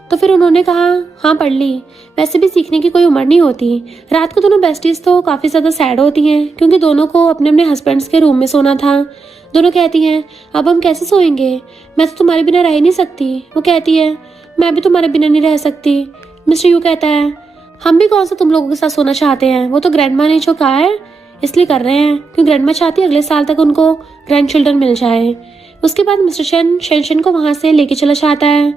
तो फिर उन्होंने कहा हाँ पढ़ ली, वैसे भी सीखने की कोई उम्र नहीं होती। रात को दोनों बेस्टीज तो काफी ज्यादा सैड होती हैं क्योंकि दोनों को अपने अपने हस्बैंड्स के रूम में सोना था। दोनों कहती हैं अब हम कैसे सोएंगे, मैं तो तुम्हारे बिना रह ही नहीं सकती। वो कहती है मैं भी तुम्हारे बिना नहीं रह सकती। मिस्टर यू कहता है हम भी कौन सा तुम लोगों के साथ सोना चाहते हैं, वो तो ग्रैंडमा ने जो कहा है इसलिए कर रहे हैं, क्योंकि ग्रैंडमा चाहती है अगले साल तक उनको ग्रैंड चिल्ड्रन मिल जाए। उसके बाद मिस्टर चैन शेनशन को वहां से लेके चला जाता है।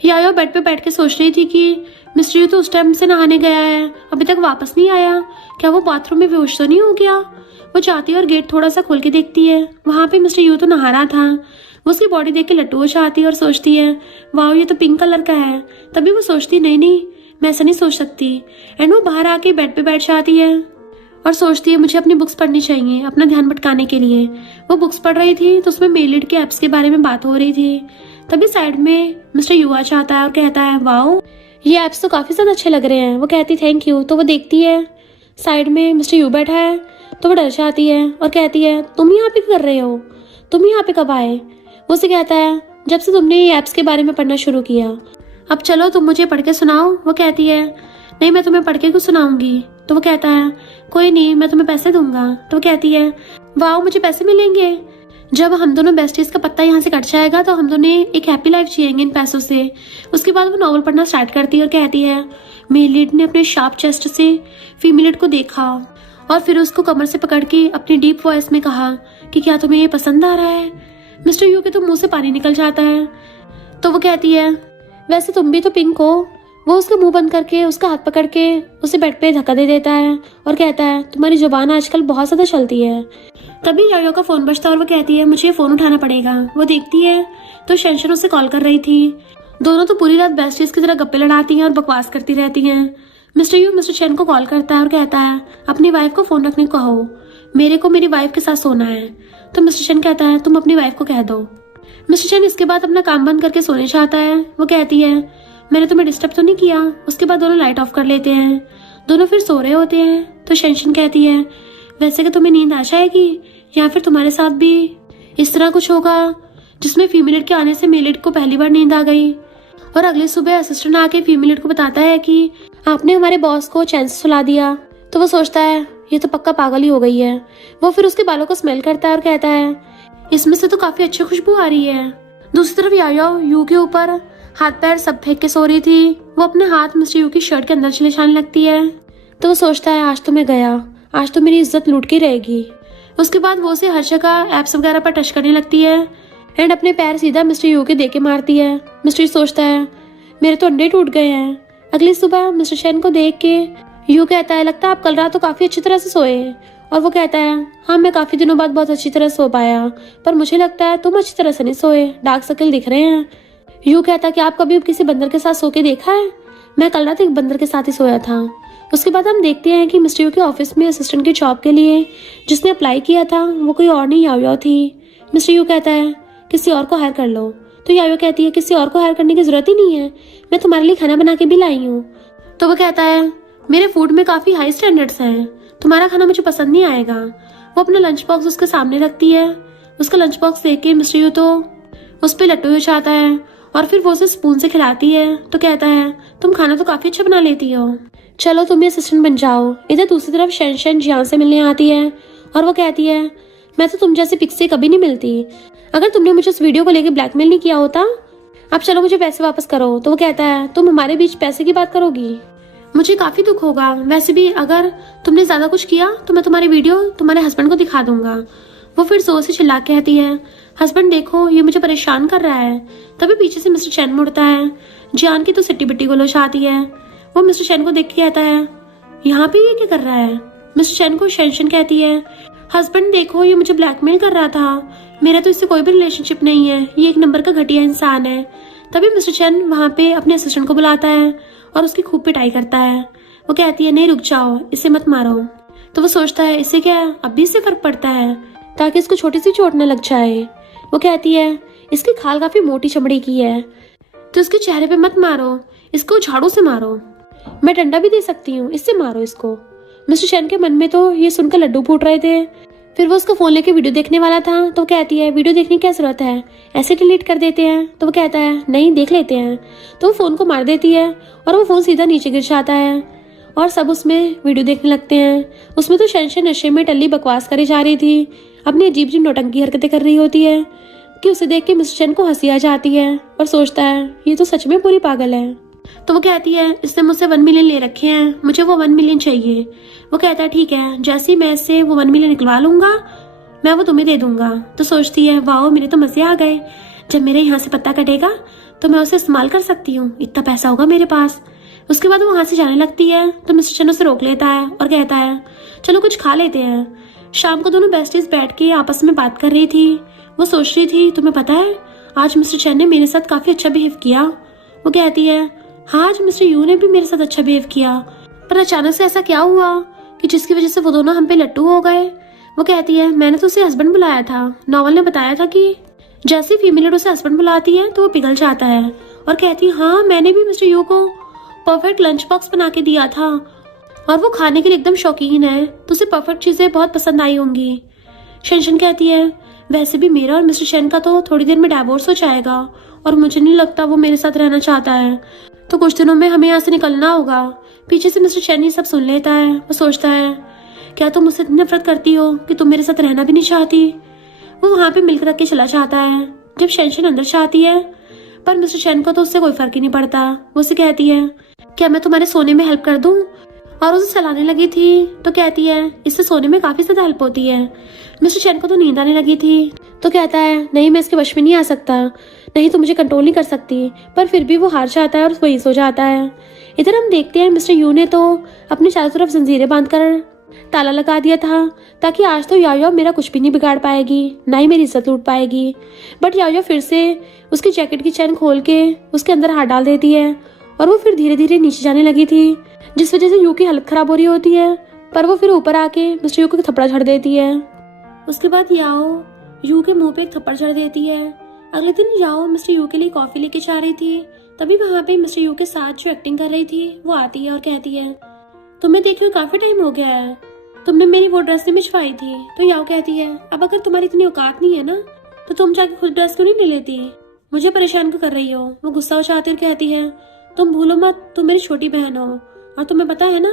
याओ बेड पे बैठ के सोच रही थी कि मिस्टर यू तो उस टाइम से नहाने गया है, अभी तक वापस नहीं आया, क्या वो बाथरूम में बेहोश तो नहीं हो गया। वो जाती है और गेट थोड़ा सा खोल के देखती है, वहां पे मिस्टर यू तो नहा रहा था। वो उसकी बॉडी देख के लट्टू हो जाती है और सोचती है वाह ये तो पिंक कलर का है। तभी वो सोचती नहीं मैं ऐसा नहीं सोच सकती, एंड वो बाहर आके बेड पे बैठ जाती है और सोचती है मुझे अपनी बुक्स पढ़नी चाहिए अपना ध्यान भटकाने के लिए। वो बुक्स पढ़ रही थी तो उसमें मेलिड के एप्स के बारे में बात हो रही थी। तभी साइड में मिस्टर यू आ जाता है और कहता है वाओ ये एप्स तो काफी ज्यादा अच्छे लग रहे हैं। वो कहती थैंक यू। तो वो देखती है साइड में मिस्टर यू बैठा है तो वो डर जाती है और कहती है तुम यहाँ पे क्या कर रहे हो, तुम यहाँ पे कब आए। वो उसे कहता है जब से तुमने ये एप्स के बारे में पढ़ना शुरू किया, अब चलो तुम मुझे पढ़ के सुनाओ। वो कहती है नहीं मैं तुम्हें पढ़ के क्यों सुनाऊंगी। तो वो कहता है कोई नहीं मैं तुम्हें पैसे दूंगा। तो वो कहती है वाओ मुझे पैसे मिलेंगे, जब हम दोनों बेस्टीज का पत्ता यहाँ से कट जाएगा तो हम दोनों एक हैप्पी लाइफ जिएंगे इन पैसों से। उसके बाद वो नॉवल पढ़ना स्टार्ट करती है और कहती है मेल लीड ने अपने शार्प चेस्ट से फीमेल को देखा और फिर उसको कमर से पकड़ के अपनी डीप वॉइस में कहा कि क्या तुम्हें ये पसंद आ रहा है। मिस्टर यू के तो मुंह से पानी निकल जाता है। तो वो कहती है वैसे तुम भी तो पिंक हो। वो उसका मुंह बंद करके उसका हाथ पकड़ के उसे बेड पे धक्का दे देता है और कहता है तुम्हारी जुबान आजकल बहुत ज्यादा चलती है। तभी याओ का फोन बजता है और वो कहती है मुझे फोन उठाना पड़ेगा। वो देखती है तो शेनशन उसे कॉल कर रही थी। दोनों तो पूरी रात बेस्टीज की तरह गप्पे लड़ाती हैं और बकवास करती रहती हैं। मिस्टर यू मिस्टर चैन को कॉल करता है और कहता है अपनी वाइफ को फोन रखने को कहो, मेरे को मेरी वाइफ के साथ सोना है। तो मिस्टर चैन कहता है तुम अपनी वाइफ को कह दो। मिस्टर चैन इसके बाद अपना काम बंद करके सोने चाहता है। वो कहती है मैंने तुम्हें डिस्टर्ब तो नहीं किया। उसके बाद दोनों लाइट ऑफ कर लेते हैं। दोनों फिर सो रहे होते हैं। तो शेंशन कहती है वैसे कि तुम्हें नींद आ जाएगी या फिर तुम्हारे साथ भी इस तरह कुछ होगा जिसमें फीमेल के आने से मेल को पहली बार नींद आ गई। और अगली सुबह असिस्टेंट आके फीमेल को बताता है कि आपने हमारे बॉस को चैन से सुला दिया। तो वो सोचता है ये तो पक्का पागल ही हो गई है। वो फिर उसके बालों को स्मेल करता है और कहता है इसमें से तो काफी अच्छी खुशबू आ रही है। दूसरी तरफ याओ यू के ऊपर हाथ पैर सब फेंक के सो रही थी। वो अपने हाथ मिस्टर यू की शर्ट के अंदर चले जाने लगती है। तो वो सोचता है आज तो मैं गया, आज तो मेरी इज्जत लूट के रहेगी। उसके बाद वो उसे हर जगह एप्स वगैरह पर टच करने लगती है एंड अपने पैर सीधा मिस्टर यू के दे के मारती है। मिस्टर यू सोचता है मेरे तो अंडे टूट गए हैं। अगली सुबह मिस्टर चैन को देख के यू कहता है लगता है आप कल रात तो काफी अच्छी तरह से सोए। और वो कहता है हाँ मैं काफी दिनों बाद बहुत अच्छी तरह सो पाया, पर मुझे लगता है तुम अच्छी तरह से नहीं सोए, डार्क सर्कल दिख रहे हैं। यू कहता है कि आप कभी किसी बंदर के साथ सो के देखा है? मैं कल रात एक बंदर के साथ ही सोया था। उसके बाद हम देखते हैं कि मिस्टर यू के ऑफिस में असिस्टेंट की जॉब के लिए जिसने अप्लाई किया था वो कोई और नहीं याओ थी। मिस्टर यू कहता है किसी और को हायर कर लो। तो याओ कहती है किसी और को हायर करने की जरूरत ही नहीं है, मैं तुम्हारे लिए खाना बना के भी लाई हूँ। तो वो कहता है मेरे फूड में काफी हाई स्टैंडर्ड्स हैं, तुम्हारा खाना मुझे पसंद नहीं आएगा। वो अपना लंच बॉक्स उसके सामने रखती है। उसका लंच बॉक्स देख के मिस्टर यू तो उस पर लट्टू हो जाता है और फिर वो उसे स्पून से खिलाती है। तो कहता है तुम खाना तो काफी अच्छा बना लेती हो, चलो तुम असिस्टेंट बन जाओ। इधर दूसरी तरफ शेंशन जियान से मिलने आती है और वो कहती है मैं तो तुम जैसे पिक्स से कभी नहीं मिलती, अगर तुमने मुझे उस वीडियो को लेकर ब्लैकमेल नहीं किया होता, अब चलो मुझे पैसे वापस करो। तो वो कहता है तुम हमारे बीच पैसे की बात करोगी, मुझे काफी दुख होगा। वैसे भी अगर तुमने ज्यादा कुछ किया तो मैं तुम्हारी वीडियो तुम्हारे हस्बैंड को दिखा दूंगा। वो फिर जोर से चिल्ला के कहती है हस्बैंड देखो ये मुझे परेशान कर रहा है। तभी पीछे से मिस्टर चैन मुड़ता है। जियान की तो सिट्टी बिट्टी गोलोश आती है। वो मिस्टर चैन को देख के कहता है यहाँ पे ये क्या कर रहा है? मिस्टर चैन को शेंशन कहती है हस्बैंड देखो ये मुझे ब्लैकमेल कर रहा था, मेरा तो इससे कोई भी रिलेशनशिप नहीं है, ये एक नंबर का घटिया इंसान है। तभी मिस्टर चैन वहाँ पे अपने असिस्टेंट को बुलाता है और उसकी खूब पिटाई करता है। वो कहती है नहीं रुक जाओ, इसे मत मारो। तो वो सोचता है इससे क्या अब भी इससे फर्क पड़ता है ताकि इसको छोटी सी चोट न लग जाए। वो कहती है इसकी खाल काफी मोटी चमड़ी की है तो इसके चेहरे पे मत मारो, इसको झाड़ू से मारो, मैं डंडा भी दे सकती हूँ, इससे मारो इसको। मिस्टर चैन के मन में तो ये सुनकर लड्डू फूट रहे थे। फिर वो उसका फोन लेके वीडियो देखने वाला था। तो कहती है वीडियो देखने की क्या जरूरत है, ऐसे डिलीट कर देते हैं। तो वो कहता है नहीं देख लेते हैं। तो वो फोन को मार देती है और वो फोन सीधा नीचे गिर जाता है और सब उसमें वीडियो देखने लगते हैं। उसमें तो शेंशन नशे में टल्ली बकवास करी जा रही थी, अपनी अजीब अजीब नौटंकी हरकतें कर रही होती है कि उसे देख के मिस्टर चैन को हंसी आ जाती है और सोचता है ये तो सच में पूरी पागल है। तो वो कहती है इसने मुझसे 1 मिलियन ले रखे हैं, मुझे वो 1 मिलियन चाहिए। वो कहता है ठीक है, जैसे ही मैं इससे वो 1 मिलियन निकलवा लूंगा मैं वो तुम्हें दे दूंगा। तो सोचती है वाह मेरे तो मजे आ गए, जब मेरे यहाँ से पत्ता कटेगा तो मैं उसे इस्तेमाल कर सकती हूँ, इतना पैसा होगा मेरे पास। उसके बाद वो वहां से जाने लगती है तो मिस्टर चैन उसे रोक लेता है और कहता है चलो कुछ खा लेते हैं। शाम को दोनों बेस्टीज बैठ के आपस में बात कर रही थी। वो सोच रही थी तुम्हें पता है आज मिस्टर चैन ने मेरे साथ काफी अच्छा बिहेव किया। वो कहती है हाँ आज मिस्टर यू ने भी मेरे साथ अच्छा बिहेव किया, पर अचानक से ऐसा क्या हुआ कि जिसकी वजह से वो दोनों हम पे लट्टू हो गए। वो कहती है मैंने तो उसे हस्बैंड बुलाया था, नॉवल ने बताया था कि जैसे फीमेल उसे हस्बैंड बुलाती है तो वो पिघल जाता है। और कहती है हाँ मैंने भी मिस्टर यू को परफेक्ट लंच बॉक्स बना के दिया था और वो खाने के लिए एकदम शौकीन है, तो उसे परफेक्ट चीजें बहुत पसंद आई होंगी। शेंशन कहती है वैसे भी मेरा और मिस्टर चैन का तो थोड़ी देर में डाइवोर्स हो जाएगा और मुझे नहीं लगता वो मेरे साथ रहना चाहता है, तो कुछ दिनों में हमें यहाँ से निकलना होगा। पीछे से मिस्टर चैन ये सब सुन लेता है। वो सोचता है क्या तुम मुझसे इतनी नफरत करती हो कि तुम मेरे साथ रहना भी नहीं चाहती। वो वहां पे मिलकर रख के चला जाता है। जब शेंशन अंदर चाहती है पर मिस्टर चैन को तो उससे कोई फर्क ही नहीं पड़ता। वो उसे कहती है क्या मैं तुम्हारे सोने में हेल्प कर दूं, और उसे चलाने लगी थी। तो कहती है इससे सोने में काफी ज्यादा हेल्प होती है। मिस्टर चैन को तो नींद आने लगी थी तो कहता है नहीं मैं इसके वश में नहीं आ सकता, नहीं तो मुझे कंट्रोल नहीं कर सकती, पर फिर भी वो हार जाता है और वही सो जाता है। इधर हम देखते हैं मिस्टर यू ने तो अपने चारों तरफ जंजीरें बांधकर ताला लगा दिया था ताकि आज तो याओ मेरा कुछ भी नहीं बिगाड़ पाएगी, ना ही मेरी इज्जत लूट पाएगी। बट याओ फिर से उसकी जैकेट की चैन खोल के उसके अंदर हाथ डाल देती है और वो फिर धीरे धीरे नीचे जाने लगी थी, जिस वजह से यू की हालत खराब हो रही होती है। पर वो फिर ऊपर आके मिस्टर यू को थप्पड़ झड़ देती है। उसके बाद याओ यू के मुंह पे एक थप्पड़ झड़ देती है। अगले दिन याओ मिस्टर यू के लिए कॉफी लेके जा रही थी, तभी वहां पे मिस्टर यू के साथ जो एक्टिंग कर रही थी वो आती है और कहती है, तुम्हें देखे हुए काफी टाइम हो गया है, तुमने मेरी वो ड्रेस नहीं भिजवाई थी। तो याओ कहती है, अब अगर तुम्हारी इतनी औकात नहीं है ना तो तुम जाके खुद ड्रेस क्यों नहीं ले लेती, मुझे परेशान क्यों कर रही हो। वो गुस्सा हो जाती और कहती है, तुम भूलो मत तुम मेरी छोटी बहन हो और तुम्हें पता है ना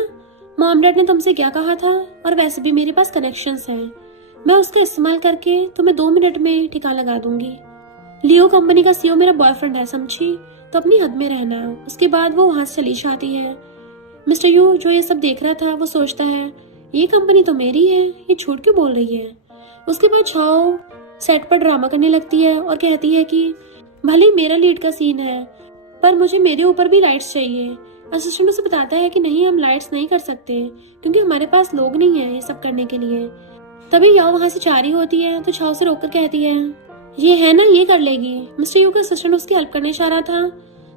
मॉम डैड ने तुमसे क्या कहा था, और वैसे भी मेरे पास कनेक्शंस हैं, मैं उसका इस्तेमाल करके तुम्हें 2 मिनट में ठिकाना लगा दूंगी। लियो कंपनी का सीईओ मेरा बॉयफ्रेंड है, समझी, तो अपनी हद में रहना है। उसके बाद वो वहां से चली जाती है। मिस्टर यू जो ये सब देख रहा था वो सोचता है, ये कंपनी तो मेरी है, ये झूठ क्यों बोल रही है। उसके बाद छाओ सेट पर ड्रामा करने लगती है और कहती है कि भले ही मेरा लीड का सीन है पर मुझे मेरे ऊपर भी लाइट्स चाहिए। असिस्टेंट उसे बताता है कि नहीं हम लाइट्स नहीं कर सकते क्योंकि हमारे पास लोग नहीं है ये सब करने के लिए। तभी याओ वहां से जा रही होती है तो छाओ से रोककर कहती है, ये है ना ये कर लेगी। मिस्टर यू का असिस्टेंट उसकी हेल्प करने जा रहा था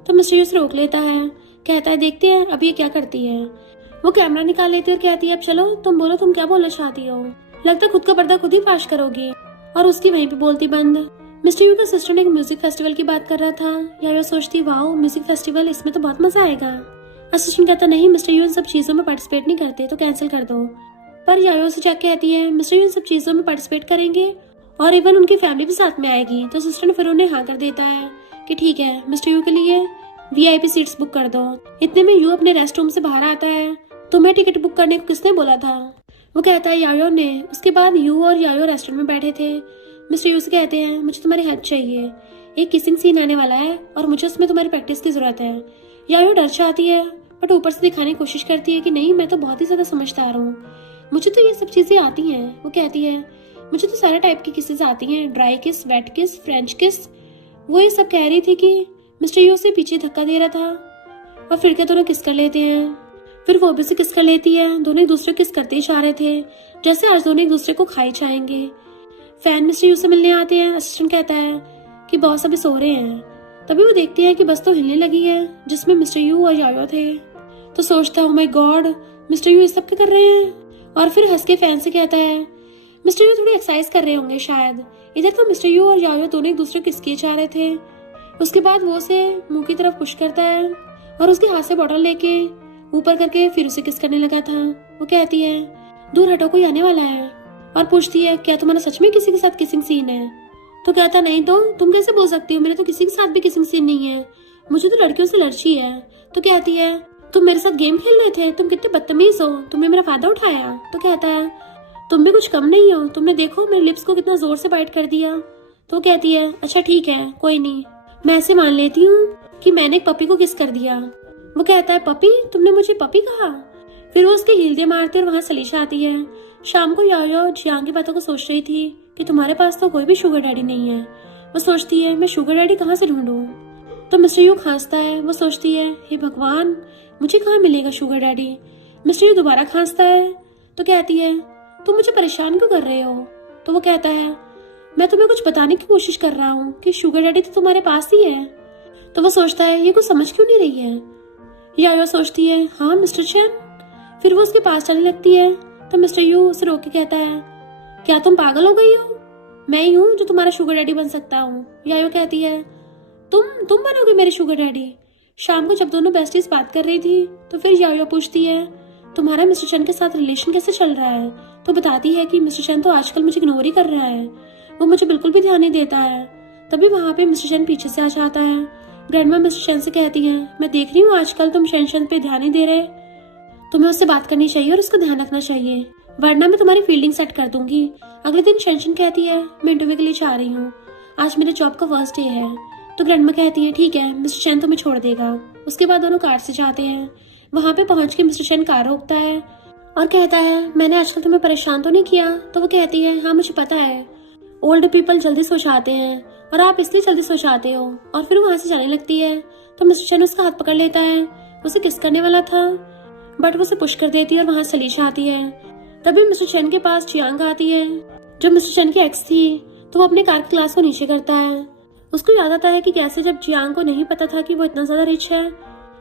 तो मिस्टर यू से रोक लेता है, कहता है देखते हैं अब ये क्या करती है। वो कैमरा निकाल लेती है और कहती है, अब चलो तुम बोलो तुम क्या बोलना चाहती हो, लगता है खुद का पर्दा खुद ही फाश करोगी। और उसकी वहीं पे बोलती बंद। मिस्टर यू का असिस्टेंट एक म्यूजिक फेस्टिवल की बात कर रहा था, यायो सोचती वाओ म्यूजिक फेस्टिवल, इसमें तो बहुत मजा आएगा। असिस्टेंट कहता नहीं मिस्टर यू इन सब चीजों में पार्टिसिपेट नहीं करते तो कैंसिल कर दो। पर यायो से जाके कहती है मिस्टर यू इन सब चीजों में पार्टिसिपेट करेंगे और इवन उनकी फैमिली भी साथ में आएगी। तो असिस्टेंट फिर उन्हें हाँ कर देता है कि ठीक है मिस्टर यू के लिए वीआईपी सीट्स बुक कर दो। इतने में यू अपने रेस्ट रूम से बाहर आता है, तुम्हें टिकट बुक करने को किसने बोला था। वो कहता है यायो ने। उसके बाद यू और यायो रेस्टोरेंट में बैठे थे। मिस्टर यू से कहते हैं मुझे तुम्हारी हेल्प चाहिए, एक किसिंग सीन आने वाला है और मुझे उसमें तुम्हारी प्रैक्टिस की जरूरत है। यायो डर जाती है बट ऊपर से दिखाने की कोशिश करती है कि नहीं मैं तो बहुत ही ज्यादा समझदार हूँ, मुझे तो ये सब चीजें आती हैं। वो कहती है मुझे तो सारे टाइप की किसेस आती हैं, ड्राई किस, वेट किस, फ्रेंच किस। वो ये सब कह रही थी कि मिस्टर यू से पीछे धक्का दे रहा था और फिर क्या दोनों किस कर लेते हैं। फिर वो भी उसे किस कर लेती है, दोनों एक दूसरे को किस करते ही जा रहे थे जैसे आज दोनों एक दूसरे को खाई जाएंगे। फैन मिस्टर यू से मिलने आते हैं। असिस्टेंट कहता है कि बॉस अभी सो रहे हैं। तभी वो देखते हैं कि बस तो हिलने लगी है जिसमें मिस्टर यू और यायो थे। तो सोचता है माय गॉड मिस्टर यू इस सब क्या कर रहे हैं। और फिर हंस के फैन से कहता है मिस्टर यू थोड़ी एक्सरसाइज कर रहे होंगे शायद। इधर तो मिस्टर यू और यायो दोनों एक दूसरे को किस किए जा रहे थे। उसके बाद वो उसे मुंह की तरफ पुश करता है और उसके हाथ से बॉटल लेके ऊपर करके फिर उसे किस करने लगा था। वो कहती है दूर हटो कोई आने वाला है और पूछती है क्या तुम्हारा सच में किसी के साथ किसिंग सीन है। तो कहता नहीं तो तुम कैसे बोल सकती हो, मेरे तो किसी के साथ भी किसिंग सीन नहीं है, मुझे तो लड़कियों से एलर्जी है। तो कहती है तुम मेरे साथ गेम खेल रहे थे, तुम कितने बदतमीज हो, तुमने मेरा फायदा उठाया। तो कहता है तुम भी कुछ कम नहीं हो, तुमने देखो मेरे लिप्स को कितना जोर से बाइट कर दिया। तो कहती है अच्छा ठीक है कोई नहीं, मैं ऐसे मान लेती हूँ कि मैंने एक पपी को किस कर दिया। वो कहता है पपी, तुमने मुझे पपी कहा। फिर वो उसके हील्दे मारती और वहां चली जाती है। शाम को यायो जियांग की बातों को सोच रही थी कि तुम्हारे पास तो कोई भी शुगर डैडी नहीं है। वो सोचती है मैं शुगर डैडी कहाँ से ढूंढूं। तो मिस्टर यू खांसता है। वो सोचती है हे भगवान मुझे कहाँ मिलेगा शुगर डैडी। मिस्टर यू दोबारा खांसता है तो कहती है तुम मुझे परेशान क्यों कर रहे हो। तो वो कहता है मैं तुम्हें कुछ बताने की कोशिश कर रहा हूँ कि शुगर डैडी तो तुम्हारे पास ही है। तो वो सोचता है ये कुछ समझ क्यों नहीं रही है। यायो सोचती है हाँ मिस्टर चैन। फिर वो उसके पास चलने लगती है तो मिस्टर यू उसे रोक के कहता है क्या तुम पागल हो गई हो, मैं ही हूँ जो तुम्हारा शुगर डैडी बन सकता हूँ। यायो कहती है तुम बनोगे मेरे शुगर डैडी। शाम को जब दोनों बेस्टीज बात कर रही थी तो फिर यायो पूछती है तुम्हारा मिस्टर चैन के साथ रिलेशन कैसे चल रहा है। तो बताती है कि मिस्टर चैन तो आजकल मुझे इग्नोर ही कर रहा है, वो मुझे बिल्कुल भी ध्यान नहीं देता है। तभी वहां पे मिस्टर चैन पीछे से आ जाता है। ग्रैंडमा मिस्टर चैन से कहती है मैं देख रही हूँ आजकल तुम शेनशन पे ध्यान नहीं दे रहे, तुम्हें उससे बात करनी चाहिए और उसका ध्यान रखना चाहिए वरना मैं तुम्हारी फील्डिंग सेट कर दूंगी। अगले दिन शेनशन कहती है मैं इंटरव्यू के लिए जा रही हूँ, आज मेरे जॉब का फर्स्ट डे है। तो ग्रैंडमा कहती है ठीक है मिस्टर चैन तुम्हें छोड़ देगा। उसके बाद दोनों कार से जाते हैं। वहां पे पहुंच के मिस्टर चैन कार रोकता है और कहता है मैंने आजकल तुम्हें परेशान तो नहीं किया। तो वो कहती है हाँ मुझे पता है, ओल्ड पीपल जल्दी सो जाते हैं और आप इसलिए जल्दी सो जाते हो। और फिर वहां से जाने लगती है तो मिस्टर चैन उसका हाथ पकड़ लेता है, उसे किस करने वाला था बट वो उसे पुश कर देती है और वहां चली जाती है। तभी मिस्टर चैन के पास जियांग आती है जो मिस्टर चैन की एक्स थी। तो वो अपने कार के ग्लास को नीचे करता है। उसको याद आता है कि कैसे जब जियांग को नहीं पता था कि वो इतना ज्यादा रिच है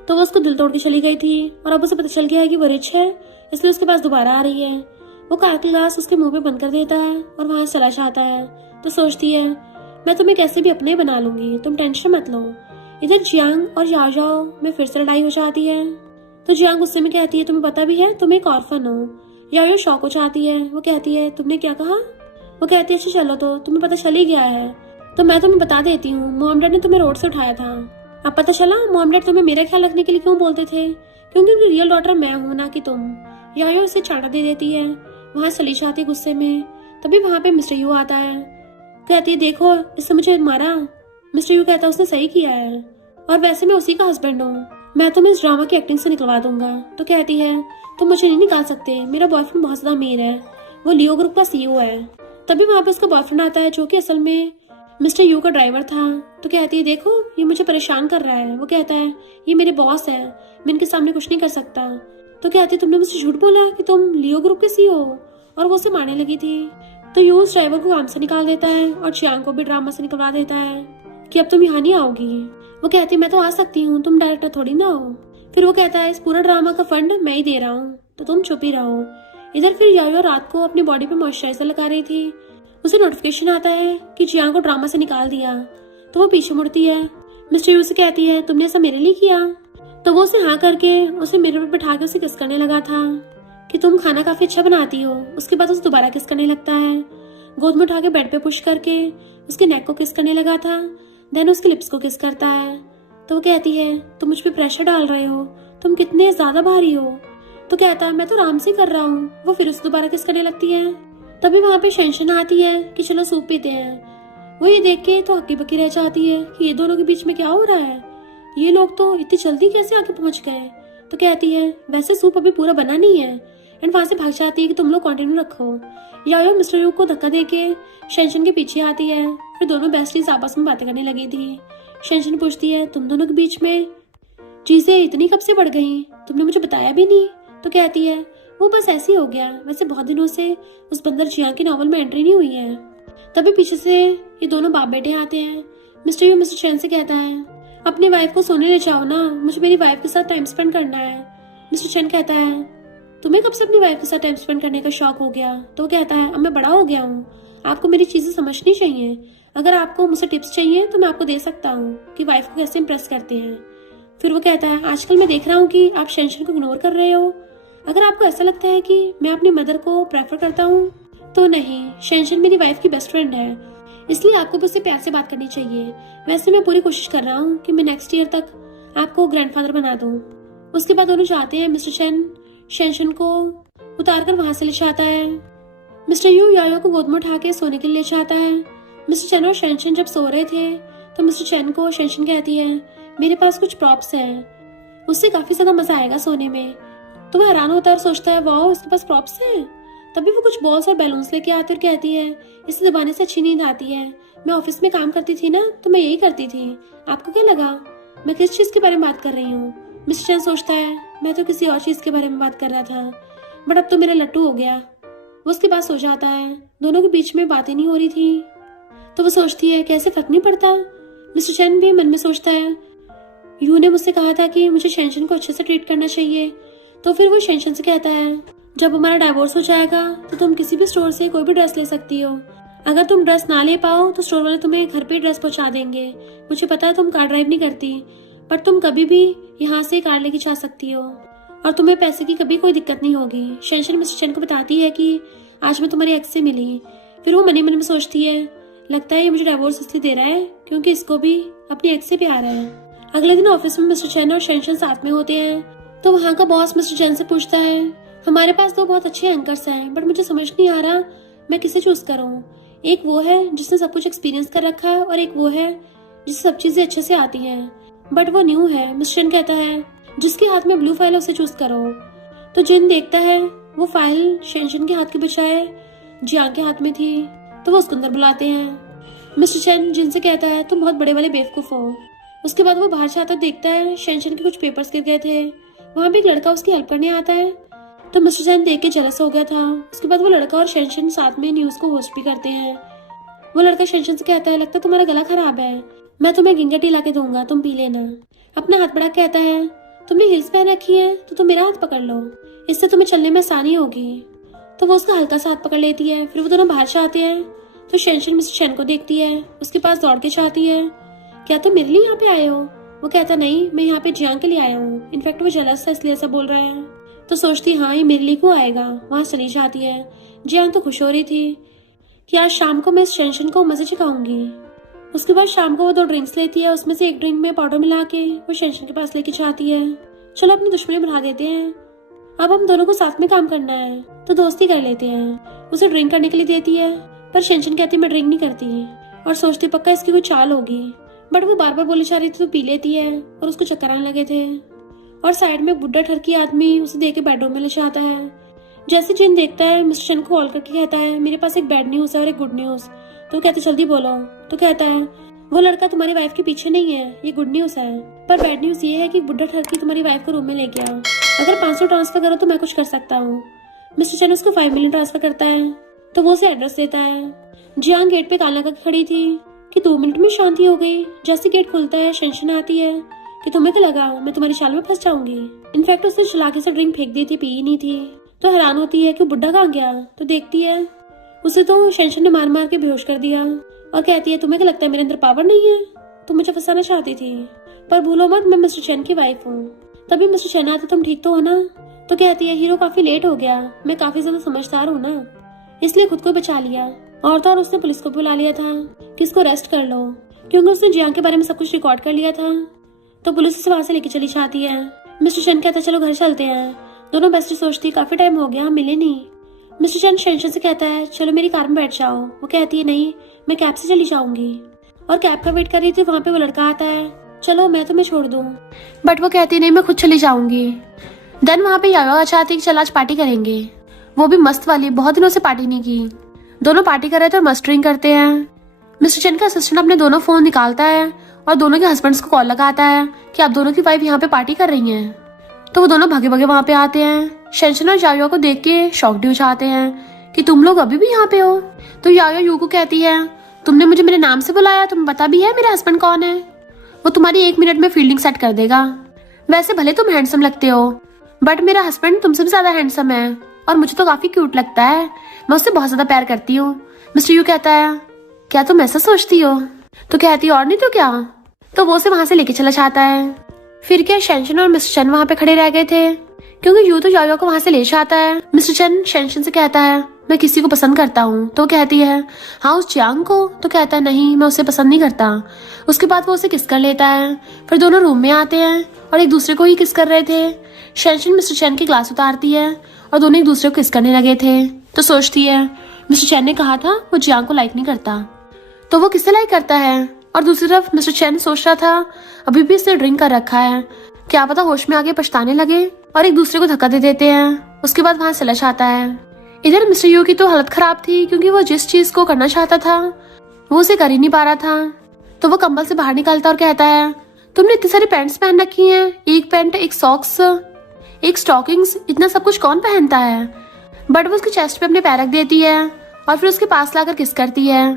तो वो उसको दिल तोड़ के चली गई थी और अब उसे पता चल गया है कि वो रिच है, इसलिए उसके पास दोबारा आ रही है। वो कार की ग्लास उसके मुंह पे बंद कर देता है और वहां से चला जाता है। तो सोचती है मैं तुम्हें कैसे भी अपने ही बना लूंगी, तुम टेंशन मत लो। इधर जियांग और याओ में फिर से लड़ाई हो जाती है। तो जियांग गुस्से में कहती है तुम्हें पता भी है तुम एक ऑर्फन हो। याओ शौक हो जाती है। वो कहती है तुमने क्या कहा? वो कहती है अच्छा चलो, तो तुम्हें पता चल ही गया है तो मैं तुम्हें बता देती हूँ, मॉम डैड ने तुम्हें रोड से उठाया था। अब पता चला मॉम डैड तुम्हें मेरा ख्याल रखने के लिए क्यों बोलते थे, क्योंकि उनकी रियल डॉटर मैं हूं ना कि तुम। याओ उसे चांटा दे देती है। वहां चली जाती गुस्से में। तभी वहां पे मिस्टर यू आता है। कहती है देखो इससे मुझे मारा। मिस्टर यू कहता है उसने सही किया है और वैसे मैं उसी का हस्बैंड हूँ, मैं तुम्हें इस ड्रामा की एक्टिंग से निकलवा दूंगा। तो कहती है तुम मुझे नहीं निकाल सकते, मेरा बॉयफ्रेंड बहुत ज्यादा अमीर है, वो लियो ग्रुप का सीईओ है। तभी वहां पे उसका बॉयफ्रेंड आता है जो कि असल में मिस्टर यू का ड्राइवर था। तो कहती है देखो ये मुझे परेशान कर रहा है। वो कहता है ये मेरे बॉस है, मैं इनके सामने कुछ नहीं कर सकता। तो कहती है तुमने मुझसे झूठ बोला कि तुम लियो ग्रुप के सीईओ हो, और वो उसे मारने लगी थी। तो यू उस ड्राइवर को काम से निकाल देता है और चियांग को भी ड्रामा से निकलवा देता है कि अब तुम यहाँ नहीं आओगी। वो कहती है मैं तो आ सकती हूँ, तुम डायरेक्टर थोड़ी ना हो। फिर वो कहता है इस पूरा ड्रामा का फंड मैं ही दे रहा हूँ, तो तुम चुप ही रहो। इधर फिर याओ रात को अपनी बॉडी पे मॉइस्चराइजर लगा रही थी। उसे नोटिफिकेशन आता है कि जियांग को ड्रामा से निकाल दिया। तो वो पीछे मुड़ती है। मिस्टर यू से कहती है तुमने ऐसा मेरे लिए किया। तो वो उसे हाँ करके उसे मिरर पर बैठा के उसे किस करने लगा था कि तुम खाना काफी अच्छा बनाती हो। उसके बाद उसे दोबारा किस करने लगता है, गोद में उठा के बेड पे पुश करके उसके नेक को किस करने लगा था। देन उसके लिप्स को किस करता है। तो वो कहती है तुम मुझ पे प्रेशर डाल रहे हो, तुम कितने ज्यादा भारी हो। तो कहता है मैं तो आराम से कर रहा हूँ। वो फिर उसे दोबारा किस करने लगती है। तभी वहां पे शेंशन आती है कि चलो सूप पीते हैं। वो ये देख के तो हक्की बक्की रह जाती है कि ये दोनों के बीच में क्या हो रहा है, ये लोग तो इतनी जल्दी कैसे आके पहुंच गए। तो कहती है वैसे सूप अभी पूरा बना नहीं है। एंड वहां से भाग जाती है कि तुम लोग कंटिन्यू रखो। याओ मिस्टर यू को धक्का देके शेंशन के पीछे आती है। फिर दोनों बेस्टीज आपस में बातें करने लगी थी। शेंशन पूछती है तुम दोनों के बीच में चीजें इतनी कब से बढ़ गई, तुमने मुझे बताया भी नहीं। तो कहती है वो बस ऐसे ही हो गया, वैसे बहुत दिनों से उस बंदर जियांग की नॉवल में एंट्री नहीं हुई है। तभी पीछे से ये दोनों बाप बेटे आते हैं। मिस्टर यू मिस्टर चैन से कहता है अपनी वाइफ को सोने ले जाओ ना, मुझे मेरी वाइफ के साथ टाइम स्पेंड करना है। मिस्टर चैन कहता है तुम्हें कब से अपनी वाइफ के साथ टाइम स्पेंड करने का शौक हो गया। तो वो कहता है अब मैं बड़ा हो गया हूँ, आपको मेरी चीजें समझनी चाहिए। अगर आपको मुझसे टिप्स चाहिए तो मैं आपको दे सकता हूँ कि वाइफ को कैसे इम्प्रेस करते हैं। फिर वो कहता है आजकल मैं देख रहा हूँ कि आप शेंशन को इग्नोर कर रहे हो। अगर आपको ऐसा लगता है कि मैं अपनी मदर को प्रेफर करता हूँ तो नहीं, शेंशन मेरी वाइफ की बेस्ट फ्रेंड है, इसलिए आपको भी उससे प्यार से बात करनी चाहिए। वैसे मैं पूरी कोशिश कर रहा हूँ कि मैं नेक्स्ट ईयर तक आपको ग्रैंडफादर बना दूँ। उसके बाद दोनों जाते हैं। मिस्टर चैन शेंशन को उतार कर वहां से ले जाता है। मिस्टर यू याओ को गोद में उठा के सोने के लिए ले जाता है। मिस्टर चैन और शेंशन जब सो रहे थे तो मिस्टर चैन को शेंशन कहती है मेरे पास कुछ प्रॉप्स हैं, उससे काफी ज्यादा मजा आएगा सोने में। तो वह हैरान होता है और सोचता है वाओ उसके पास प्रॉप्स हैं। तभी वो कुछ बॉल्स और बैलून्स लेके आती और कहती है इसे दबाने से अच्छी नींद आती है, मैं ऑफिस में काम करती थी ना तो मैं यही करती थी, आपको क्या लगा मैं किस चीज के बारे में बात कर रही हूँ। मिस्टर चैन सोचता है मैं तो किसी और चीज के बारे में बात कर रहा था, बट अब तो मेरा लट्टू हो गया। वो उसके पास सो जाता है। दोनों के बीच में बातें नहीं हो रही थी। तो वो सोचती है कैसे फर्क नहीं पड़ता। मिस्टर चैन भी मन में सोचता है यू ने मुझसे कहा था कि मुझे शेंशन को अच्छे से ट्रीट करना चाहिए। तो फिर वो शेंशन से कहता है जब हमारा डाइवोर्स हो जाएगा तो तुम किसी भी स्टोर से कोई भी ड्रेस ले सकती हो, अगर तुम ड्रेस ना ले पाओ तो स्टोर वाले तुम्हें घर पे ड्रेस पहुंचा देंगे। मुझे पता है तुम कार ड्राइव नहीं करती, पर तुम कभी भी यहाँ से कार लेके जा सकती हो और तुम्हें पैसे की कभी कोई दिक्कत नहीं होगी। शेंशन मिस्टर चैन को बताती है कि आज मैं तुम्हारी एक्स से मिली। फिर वो मन में सोचती है लगता है ये मुझे डाइवोर्स इसलिए दे रहा है क्योंकि इसको भी अपनी एक्स से प्यार है। अगले दिन ऑफिस में मिस्टर चैन और शेंशन साथ में होते हैं। तो वहाँ का बॉस मिस्टर चैन से पूछता है हमारे पास दो बहुत अच्छे एंकर्स हैं, बट मुझे समझ नहीं आ रहा मैं किसे चूज करूँ। एक वो है जिसने सब कुछ एक्सपीरियंस कर रखा है और एक वो है जिसे सब चीजें अच्छे से आती हैं, बट वो न्यू है। मिस्टर चैन कहता है जिसके हाथ में ब्लू फाइल है उसे चूज करो। तो जिन देखता है वो फाइल शेंशन के हाथ के बजाय जियांग के हाथ में थी। तो वो उसको अंदर बुलाते हैं। मिस्टर चैन जिन से कहता है तुम बहुत बड़े वाले बेवकूफ हो। उसके बाद वो बाहर से आता देखता है शेंशन के कुछ पेपर्स गिर गए थे। वहां भी एक लड़का उसकी हेल्प करने आता है। तो मिस्टर चैन देख के जेलस हो गया था। उसके बाद वो लड़का और शेंशन साथ में न्यूज को होस्ट भी करते हैं। वो लड़का शेंशन से कहता है लगता है तुम्हारा गला खराब है, मैं तुम्हें गिंगा टी ला के दूंगा, तुम पी लेना। अपना हाथ बढ़ा कहता है तुमने हिल्स पहन रखी है तो तुम मेरा हाथ पकड़ लो, इससे तुम्हें चलने में आसानी होगी। तो वो उसका हल्का सा हाथ पकड़ लेती है। फिर वो दोनों बाहर से आते हैं तो शेंशन मिस्टर चेन को देखती है, उसके पास दौड़ के चाहती है, क्या तुम मेरे लिए यहाँ पे आए हो? वो कहता नहीं, मैं यहाँ पे जियांग के लिए आया हूँ। इनफैक्ट वो जलस था इसलिए ऐसा बोल रहा है। तो सोचती हाँ ये मेरे लिए क्यों आएगा, वहां चली जाती है। जियांग तो खुश हो रही थी कि आज शाम को मैं इस शेंशन को मजे चखाऊंगी। उसके बाद शाम को वो 2 ड्रिंक्स लेती है, उसमें से एक ड्रिंक में पाउडर मिला के वो शेंशन के पास लेके जाती है। चलो अपनी दुश्मनी बढ़ा देते हैं, अब हम दोनों को साथ में काम करना है, तो दोस्ती कर लेते हैं। उसे ड्रिंक करने के लिए देती है, पर शेंशन कहती मैं ड्रिंक नहीं करती और सोचती पक्का इसकी कोई चाल होगी। बट वो बार बार बोली जा रही थी तो पी लेती है और उसको चक्कर आने लगे थे। और साइड में एक बुढ़ा ठरकी आदमी उसे देख के बेडरूम में ले जाता है। जैसे जिन देखता है मिस्टर चेन को कॉल करके कहता है मेरे पास एक बैड न्यूज है और एक गुड न्यूज। तो कहते जल्दी बोलो। तो कहता है वो लड़का तुम्हारी वाइफ के पीछे नहीं है, ये गुड न्यूज है, पर बैड न्यूज ये है कि बुढ़ा ठरकी तुम्हारी वाइफ को रूम में ले गया। अगर 500 ट्रांसफर करो तो मैं कुछ कर सकता हूँ। मिस्टर चेन उसको 5 मिलियन ट्रांसफर करता है। तो वो उसे एड्रेस देता है। जियांग गेट पे ताला लगा के खड़ी थी कि 2 मिनट में शांति हो गई। जैसे गेट खुलता है शेंशन आती है कि तुम्हें क्या लगा मैं तुम्हारी चाल में फंस जाऊंगी। इनफैक्ट उसने चलाके से ड्रिंक फेंक दी थी, पी ही नहीं थी। तो हैरान होती है कि बुढ़ा कहाँ गया। तो देखती है उसे तो शेंशन ने मार मार के बेहोश कर दिया और कहती है तुम्हें क्या लगता है मेरे अंदर पावर नहीं है, तुम मुझे फंसाना चाहती थी, पर भूलो मत मैं मिस्टर चेन की वाइफ हूँ। तभी मिस्टर चेन आते तुम ठीक तो हो ना। तो कहती है हीरो काफी लेट हो गया, मैं काफी ज्यादा समझदार हूँ ना, इसलिए खुद को बचा लिया। और तो और उसने पुलिस को बुला लिया था कि इसको अरेस्ट कर लो, क्योंकि उसने जियांग के बारे में सब कुछ रिकॉर्ड कर लिया था। तो पुलिस इसे वहां से लेके चली जाती है। मिस्टर चेन कहता है चलो घर चलते हैं। दोनों बेस्टी सोचती काफी टाइम हो गया हम मिले नहीं। मिस्टर चेन शेंशन से कहता है चलो मेरी कार में बैठ जाओ। वो कहती है नहीं मैं कैब से चली जाऊंगी। और कैब का वेट कर रही थी, वहां पे वो लड़का आता है, चलो मैं तुम्हें छोड़ दूं। बट वो कहती है नहीं मैं खुद चली जाऊंगी। देन वहां पे याया चाहती चल आज पार्टी करेंगे, वो भी मस्त वाली, बहुत दिनों से पार्टी नहीं की। दोनों पार्टी कर रहे थे और मस्त ड्रिंक करते हैं। मिस्टर चेन का असिस्टेंट अपने दोनों फोन निकालता है और दोनों के हस्बैंड्स को कॉल लगाता है कि आप दोनों की वाइफ यहाँ पे पार्टी कर रही हैं। तो वो दोनों भागे भागे वहां पे आते हैं। शेंशन और याया को देख के शॉक्ड हो जाते हैं कि तुम लोग अभी भी यहाँ पे हो। तो याया यू को कहती है तुमने मुझे मेरे नाम से बुलाया, तुम्हें पता भी है मेरा हस्बैंड कौन है, वो तुम्हारी 1 मिनट में फील्डिंग सेट कर देगा। वैसे भले तुम हैंडसम लगते हो बट मेरा हस्बैंड तुमसे भी ज्यादा हैंडसम है और मुझे तो काफी क्यूट लगता है, मैं उससे बहुत ज्यादा प्यार करती हूँ। मिस्टर यू कहता है क्या तुम ऐसा सोचती हो? तो कहती है और नहीं तो क्या। तो वो उसे वहां से लेके चला जाता है। फिर क्या शेंशन और मिस्टर चेन वहां पे खड़े रह गए थे क्योंकि यू तो याया को वहां से ले जाता है। मिस्टर चेन शेंशन से कहता है मैं किसी को पसंद करता हूँ। तो कहती है हाँ उस जियांग को। तो कहता है नहीं मैं उसे पसंद नहीं करता। उसके बाद वो उसे किस कर लेता है। फिर दोनों रूम में आते हैं और एक दूसरे को ही किस कर रहे थे। शेंशन मिस्टर चेन की ग्लास उतारती है और दोनों एक दूसरे को किस करने लगे थे। तो सोचती है मिस्टर चेन ने कहा था वो जियांग को लाइक नहीं करता, तो वो किसे लाइक करता है। और दूसरी तरफ मिस्टर चेन सोच रहा था अभी भी इसने ड्रिंक कर रखा है, क्या पता होश में आके पछताने लगे और एक दूसरे को धक्का दे देते हैं। उसके बाद वहां चला जाता है। इधर मिस्टर यू की तो हालत खराब थी क्योंकि वो जिस चीज को करना चाहता था वो उसे कर ही नहीं पा रहा था। तो वो कंबल से बाहर निकलता और कहता है तुमने इतनी सारी पैंट्स पहन रखी हैं, एक पैंट एक सॉक्स एक स्टॉकिंग्स, इतना सब कुछ कौन पहनता है। बट वो उसके चेस्ट पे अपने पैर रख देती है और फिर उसके पास लाकर किस करती है।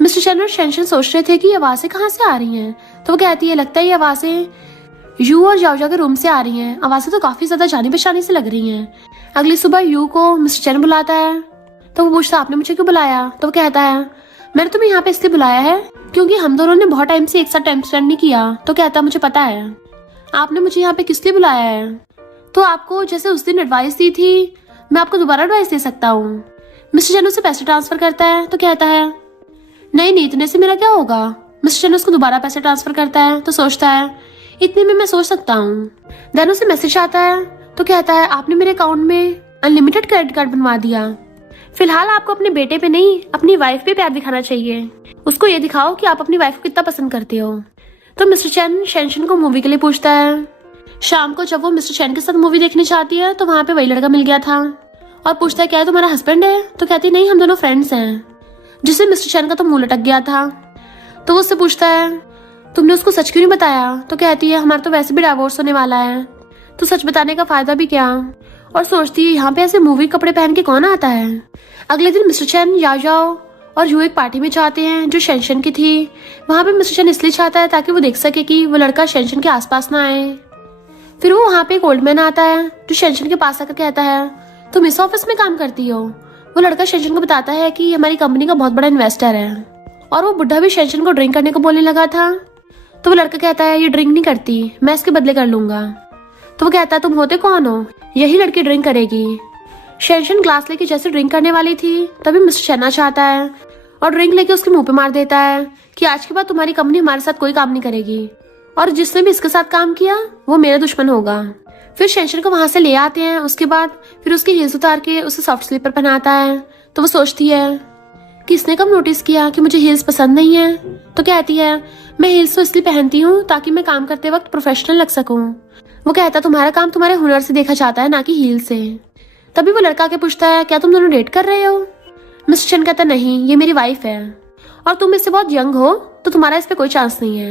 मिस्टर चेन और शेंशन सोच रहे थे कि ये आवाजें कहाँ से आ रही हैं। तो वो कहती है लगता है ये आवाजें यू और याया के रूम से आ रही हैं, आवाजें तो काफी ज्यादा जानी पहचानी से लग रही हैं। अगली सुबह यू को मिस्टर चेन बुलाता है तो वो पूछता आपने मुझे क्यों बुलाया। तो वो कहता है मैंने तुम्हें यहाँ पे इसलिए बुलाया है क्योंकि हम दोनों ने बहुत टाइम से एक साथ टाइम स्पेंड नहीं किया। तो कहता मुझे पता है आपने मुझे यहाँ पे किस लिए बुलाया है। तो आपको जैसे उस दिन एडवाइस दी थी मैं आपको दोबारा एडवाइस दे सकता हूँ। मिस्टर चेन उसे पैसे ट्रांसफर करता है। तो कहता है नहीं इतने से मेरा क्या होगा। मिस्टर चेन उसको दोबारा पैसे ट्रांसफर करता है। तो सोचता है इतने में मैं सोच सकता हूँ। देन उसे मैसेज आता है तो कहता है आपने मेरे अकाउंट में अनलिमिटेड क्रेडिट कार्ड बनवा दिया। फिलहाल आपको अपने बेटे पे नहीं अपनी वाइफ पे प्यार दिखाना चाहिए, उसको ये दिखाओ कि आप अपनी वाइफ को कितना पसंद करते हो। तो मिस्टर चेन शेंशन को मूवी के लिए पूछता है। शाम को जब वो मिस्टर चेन के साथ मूवी देखने चाहती है तो वहां पे वही लड़का मिल गया था और पूछता है क्या है तुम्हारा हस्बैंड है। तो कहती नहीं हम दोनों फ्रेंड्स हैं, जिससे मिस्टर चेन का तो मुंह लटक गया था। तो वो उससे पूछता है तुमने उसको सच क्यों नहीं बताया। तो कहती है हमारा तो वैसे भी डिवोर्स होने वाला है, तो सच बताने का फायदा भी क्या। और सोचती है यहाँ पे ऐसे मूवी कपड़े पहन के कौन आता है। अगले दिन मिस्टर चेन याया और यू एक पार्टी में जाते हैं जो शेंशन की थी। वहां पे मिस्टर चेन इसलिए चाहता है ताकि वो देख सके कि वो लड़का शेंशन के आसपास ना आए। फिर वो वहाँ पे एक ओल्ड मैन आता है जो शेंशन के पास आकर कहता है, तुम इस ऑफिस में काम करती हो। वो लड़का शेंशन को बताता है कि हमारी कंपनी का बहुत बड़ा इन्वेस्टर है। और वो बुढ़ा भी शेंशन को ड्रिंक करने को बोलने लगा था। तो वो लड़का कहता है, ये ड्रिंक नहीं करती, मैं इसके बदले कर लूंगा। तो वो कहता है, तुम होते कौन हो, यही लड़की ड्रिंक करेगी। शेंशन ग्लास लेके जैसे ड्रिंक करने वाली थी तभी मिस्टर शना चाहता है और ड्रिंक लेके उसके मुंह पे मार देता है कि आज के बाद तुम्हारी कंपनी हमारे साथ कोई काम नहीं करेगी और जिसने भी इसके साथ काम किया वो मेरा दुश्मन होगा। फिर शेंशन को वहां से ले आते हैं। उसके बाद फिर उसकी हील्स उतार के उसे सॉफ्ट स्लीपर पहनाता है। तो वो सोचती है कि इसने कब नोटिस किया कि मुझे हील्स पसंद नहीं है। तो कहती है, मैं हील्स तो इसलिए पहनती हूँ ताकि मैं काम करते वक्त प्रोफेशनल लग सकूं। वो कहता है, तुम्हारा काम तुम्हारे हुनर से देखा जाता है, ना कि हील से। तभी वो लड़का के पूछता है, क्या तुम दोनों डेट कर रहे हो। मिस्टर शन कहता, नहीं, ये मेरी वाइफ है और तुम इससे बहुत यंग हो तो तुम्हारा इस पे कोई चांस नहीं है।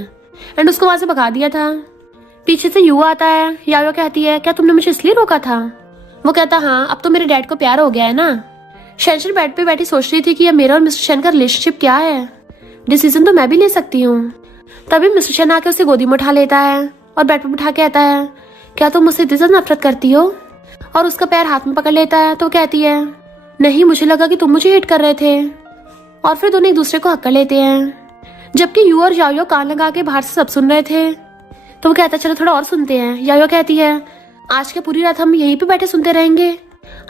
एंड उसको वहां से भगा दिया था। पीछे से यू आता है। यायो कहती है, क्या तुमने मुझे इसलिए रोका था। वो कहता, हाँ, अब तो मेरे डैड को प्यार हो गया है ना। शेंशन बेड पे बैठी सोच रही थी कि अब मेरा और मिस्टर शन का रिलेशनशिप क्या है, डिसीजन तो मैं भी ले सकती हूँ। तभी मिस्टर शन आके उसे गोदी में उठा लेता है और बेड पे बिठा के कहता है, क्या तुम मुझसे इतनी ज्यादा नफरत करती हो। और उसका पैर हाथ में पकड़ लेता है। तो कहती है, नहीं, मुझे लगा कि तुम मुझे हिट कर रहे थे। और फिर दोनों एक दूसरे को हक्का लेते हैं जबकि यू और यायो कान लगा के बाहर से सब सुन रहे थे। तो वो कहता है, चलो थोड़ा और सुनते हैं। यायो कहती है, आज के पूरी रात हम यहीं पे बैठे सुनते रहेंगे,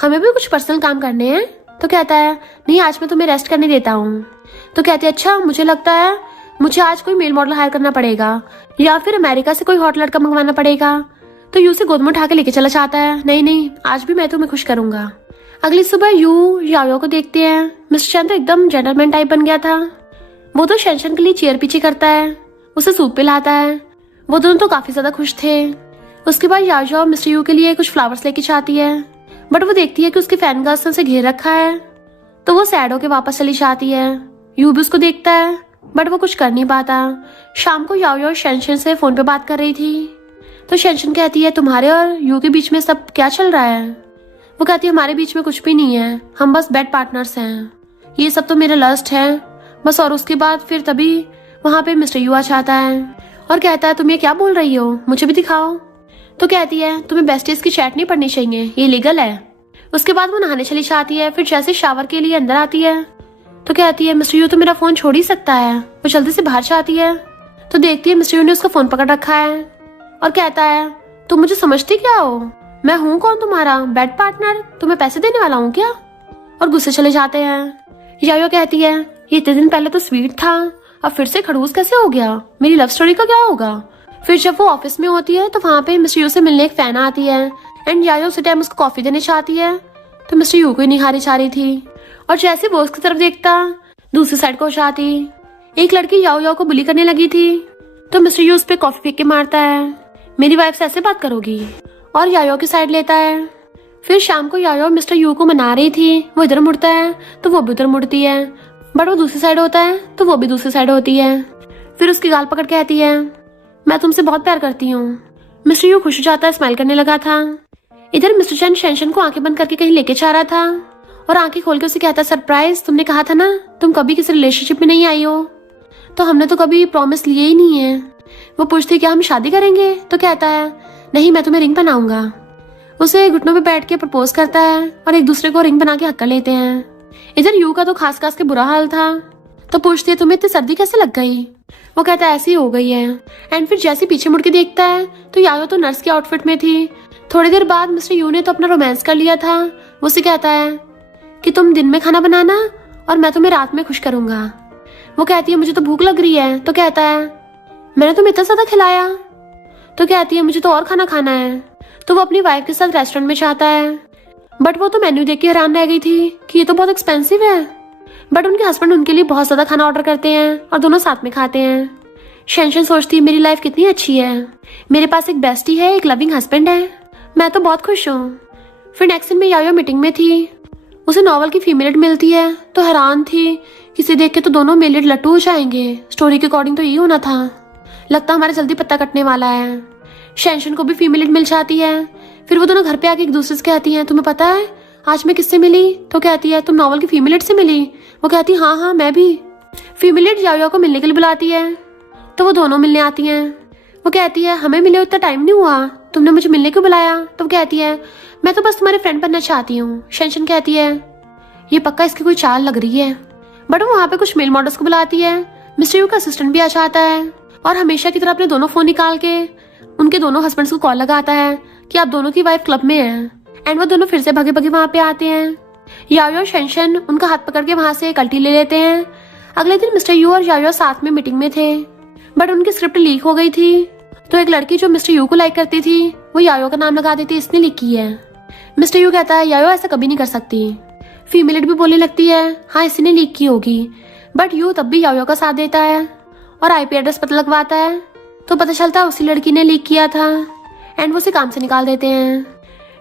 हमें भी कुछ पर्सनल काम करने हैं। तो कहता है, नहीं, आज मैं तुम्हें रेस्ट करने देता हूँ। तो कहती है, अच्छा, मुझे लगता है मुझे आज कोई मेल मॉडल हायर करना पड़ेगा या फिर अमेरिका से कोई हॉट लड़का मंगवाना पड़ेगा। तो यू से गोद में उठा के लेके चला जाता है। नहीं नहीं, आज भी मैं तुम्हें खुश करूंगा। अगली सुबह यू यायो को देखते हैं। मिस्टर शन तो एकदम जेंटलमैन टाइप बन गया था। वो तो शेंशन के लिए चेयर पीछे करता है, उसे सूप पिलाता है। वो दोनों तो काफी ज्यादा खुश थे। उसके बाद यायो मिस्टर यू के लिए कुछ फ्लावर्स लेके जाती है बट वो देखती है कि उसके फैन गर्ल्स ने उसे घेर रखा है। तो वो सैड होके वापस चली जाती है। यू भी उसको देखता है बट वो कुछ कर नहीं पाता। शाम को यायो शेंशन से फोन पे बात कर रही थी। तो शेंशन कहती है, तुम्हारे और यू के बीच में सब क्या चल रहा है। वो कहती है, हमारे बीच में कुछ भी नहीं है, हम बस बेड पार्टनर्स हैं, ये सब तो मेरा लस्ट है बस। और उसके बाद फिर तभी वहां पे मिस्टर यू आ जाता है और कहता है, तुम ये क्या बोल रही हो, मुझे भी दिखाओ। तो कहती है, तुम्हें बेस्टीज की चैट नहीं पढ़नी चाहिए, ये लीगल है। उसके बाद वो नहाने चली जाती है। फिर जैसे शावर के लिए अंदर आती है तो कहती है, मिस्टर यू तो मेरा फोन छोड़ ही सकता है। वो जल्दी से बाहर जाती है तो देखती है मिस्टर यू ने उसका फोन पकड़ रखा है और कहता है, तुम मुझे समझती क्या हो, मैं हूँ कौन तुम्हारा बेड पार्टनर, तुम्हें पैसे देने वाला हूँ क्या। और गुस्से चले जाते हैं। यायो कहती है, ये इतने दिन पहले तो स्वीट था, अब फिर से खड़ूस कैसे हो गया, मेरी लव स्टोरी का क्या होगा। फिर जब वो ऑफिस में होती है तो वहाँ पे मिस्टर यू से मिलने एक फैन आती है एंड यायो उसी टाइम उसको कॉफी देने चाहती है तो मिस्टर यू को ही निहारी चाह रही थी। और जैसे वो उसकी तरफ देखता दूसरी साइड को हो जाती। एक लड़की याओ को बुली करने लगी थी तो मिस्टर यू उस पे कॉफी फेंक के मारता है, मेरी वाइफ से ऐसे बात करोगी। और यायो की साइड लेता है। फिर शाम को यायो मिस्टर यू को मना रही थी, वो इधर मुड़ता है तो वो भी उधर मुड़ती है बट वो दूसरी साइड होता है तो वो भी दूसरी साइड होती है। फिर उसकी गाल पकड़ कहती है, मैं तुमसे बहुत प्यार करती हूँ। मिस्टर यू खुश हो जाता है, स्माइल करने लगा था। इधर मिस्टर चैन शेंशन को आंखें बंद करके कहीं लेके जा रहा था और आंखें खोल के उसे कहता है, सरप्राइज, तुमने कहा था ना तुम कभी किसी रिलेशनशिप में नहीं आई हो, तो हमने तो कभी प्रॉमिस लिए ही नहीं है। वो पूछती, क्या हम शादी करेंगे। तो कहता है, नहीं, मैं तुम्हें रिंग पहनाऊंगा। उसे घुटनों पे बैठ के प्रपोज करता है और एक दूसरे को रिंग बना के हक्का लेते हैं। इधर यू का तो खास खास के बुरा हाल था तो पूछती है, तुम्हें इतनी सर्दी कैसे लग गई। वो कहता है, ऐसी हो गई है। एंड फिर जैसे पीछे मुड़ के देखता है तो यायो तो नर्स के आउटफिट में थी। थोड़ी देर बाद मिस्टर यू ने तो अपना रोमांस कर लिया था। वो उसे कहता है कि तुम दिन में खाना बनाना और मैं तुम्हें रात में खुश करूंगा। वो कहती है, मुझे तो भूख लग रही है। तो कहता है, मैंने तुम्हें इतना ज्यादा खिलाया। तो कहती है, मुझे तो और खाना खाना है। तो वो अपनी वाइफ के साथ रेस्टोरेंट में जाता है बट वो तो मेन्यू देख के हैरान रह गई थी कि ये तो बहुत एक्सपेंसिव है। बट उनके हस्बैंड उनके लिए बहुत ज्यादा खाना ऑर्डर करते हैं और दोनों साथ में खाते हैं। शेंशन सोचती है, मेरी लाइफ कितनी अच्छी है, मेरे पास एक बेस्टी है, एक लविंग हस्बैंड है, मैं तो बहुत खुश हूँ। फिर नेक्स्ट दिन में यायो मीटिंग में थी। उसे नॉवल की फीमेल मिलती है तो हैरान थी, किसे देख के तो दोनों मेल लट्टू हो जाएंगे। स्टोरी के अकॉर्डिंग तो यही होना था, लगता हमारा जल्दी पत्ता कटने वाला है। शेंशन को भी फीमेल मिल जाती है। फिर वो दोनों घर पे आके एक दूसरे से कहती हैं, तुम्हें पता है आज मैं किससे मिली। तो कहती है, तुम नॉवल की फीमेल से मिली। वो कहती है, हाँ हाँ मैं भी। फीमेल यायो को मिलने के लिए बुलाती है तो वो दोनों मिलने आती हैं। वो कहती है, हमें मिले इतना टाइम नहीं हुआ, तुमने मुझे मिलने क्यों बुलाया? तो कहती है मैं तो बस तुम्हारी फ्रेंड बनना चाहती हूँ। शेंशन कहती है ये पक्का इसकी कोई चाल लग रही है। बट वो वहाँ पे कुछ मेल मॉडल्स को बुलाती है। मिस्टर यू का असिस्टेंट भी आ जाता है और हमेशा की तरह अपने दोनों फोन निकाल के उनके दोनों हस्बैंड्स को कॉल लगाता है कि आप दोनों की वाइफ क्लब में है। एंड वो दोनों फिर से भगे भगे वहाँ पे आते हैं। यायो और शेंशन उनका हाथ पकड़ के वहाँ से एक अल्टी ले लेते हैं। अगले दिन मिस्टर यू और यायो साथ में मीटिंग में थे, बट उनकी स्क्रिप्ट लीक हो गई थी। तो एक लड़की जो मिस्टर यू को लाइक करती थी वो यायो का नाम लगा देती, इसने लीक की है। मिस्टर यू कहता है यायो ऐसा कभी नहीं कर सकती। फीमेल लीड भी बोलने लगती है हाँ इसी ने लीक की होगी। बट यू तब भी यायो का साथ देता है और आईपी एड्रेस पता लगवाता है। तो पता चलता है उसी लड़की ने लीक किया था एंड वो उसे काम से निकाल देते हैं।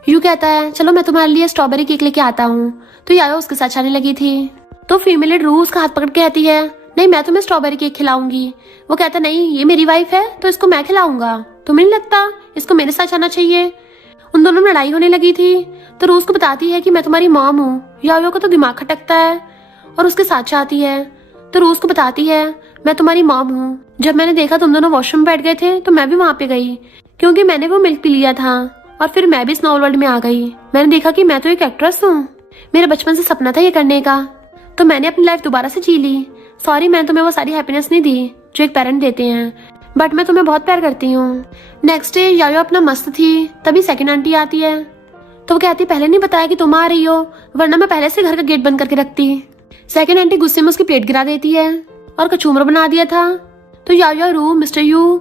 यू कहता है चलो मैं तुम्हारे लिए स्ट्रॉबेरी केक लेके आता हूँ। तो यायो उसके साथ जाने लगी थी। तो फीमेल लीड रू उसका हाथ पकड़ के कहती है नहीं मैं तुम्हें स्ट्रॉबेरी केक खिलाऊंगी। वो कहता नहीं ये मेरी वाइफ है तो इसको मैं खिलाऊंगा, तुम्हें नहीं लगता इसको मेरे साथ आना चाहिए। उन दोनों में लड़ाई होने लगी थी। तो रू उसको बताती है कि मैं तुम्हारी मॉम हूँ। यायो को तो दिमाग खटकता है और उसके साथ चाहती है। तो रू उसको बताती है मैं तुम्हारी मॉम हूँ। जब मैंने देखा तुम दोनों वॉशरूम बैठ गए थे तो मैं भी वहाँ पे गई क्योंकि मैंने वो मिल्क पी लिया था और फिर मैं भी स्नॉल वर्ल्ड में आ गई। मैंने देखा कि मैं तो एक एक्ट्रेस हूँ, मेरा बचपन से सपना था ये करने का, तो मैंने अपनी लाइफ दोबारा से जी ली। सॉरी मैंने तुम्हें वो सारी हैप्पीनेस नहीं दी जो एक पेरेंट देते हैं, बट मैं तुम्हें बहुत प्यार करती हूँ। नेक्स्ट डे यायो अपना मस्त थी, तभी सेकंड आंटी आती है। तो वो कहती पहले नहीं बताया कि तुम आ रही हो, वरना मैं पहले से घर का गेट बंद करके रखती। सेकंड आंटी गुस्से में उसकी प्लेट गिरा देती है और कचूमर बना दिया था। तो यायो रू मिस्टर यू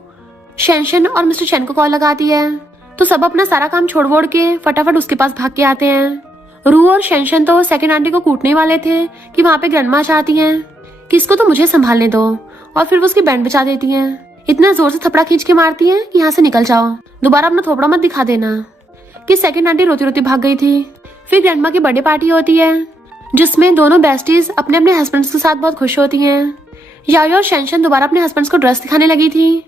शेंशन और मिस्टर चैन को कॉल लगाती है। तो सब अपना सारा काम छोड़ वोड़ के फटाफट उसके पास भाग के आते हैं। रू और शेंशन तो सेकंड आंटी को कूटने वाले थे कि वहाँ पे ग्रैंडमा चाहती हैं कि इसको तो मुझे संभालने दो, और फिर वो उसकी बैंड बचा देती हैं। इतना जोर से थपड़ा खींच के मारती हैं कि यहाँ से निकल जाओ, दोबारा अपना थोपड़ा मत दिखा देना। कि सेकंड आंटी रोती रोती भाग गई थी। फिर ग्रैंडमा की बर्थडे पार्टी होती है जिसमें दोनों बेस्टीज अपने अपने हस्बैंड्स के साथ बहुत खुश होती हैं। यायो और शेंशन दोबारा अपने हस्बैंड्स को ड्रेस दिखाने लगी थी,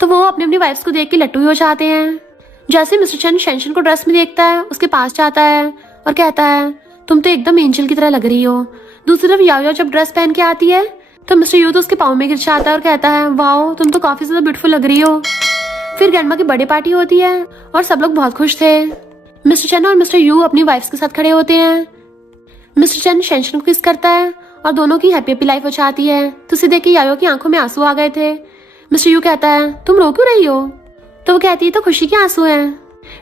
तो वो अपनी अपनी वाइफ्स को देख के लट्टू हो जाते हैं। जैसे मिस्टर चैन शेंशन को ड्रेस में देखता है उसके पास जाता है और कहता है तुम तो एकदम एंजल की तरह लग रही हो। दूसरी तरफ यायो जब ड्रेस पहन के आती है तो मिस्टर यू तो उसके पाँव में गिर जाता है और कहता है वाओ तुम तो काफी ज्यादा ब्यूटीफुल लग रही हो। फिर ग्रैंडमा की बर्थडे पार्टी होती है और सब लोग बहुत खुश थे। मिस्टर चैन और मिस्टर यू अपनी वाइफ्स के साथ खड़े होते हैं। मिस्टर चैन शेंशन को किस करता है और दोनों की हैप्पी हैप्पी लाइफ हो जाती है। तो उसे देख के यायो की आंखों में आंसू आ गए थे। मिस्टर यू कहता है तुम रो क्यों रही हो? तो वो कहती है तो खुशी के आंसू हैं।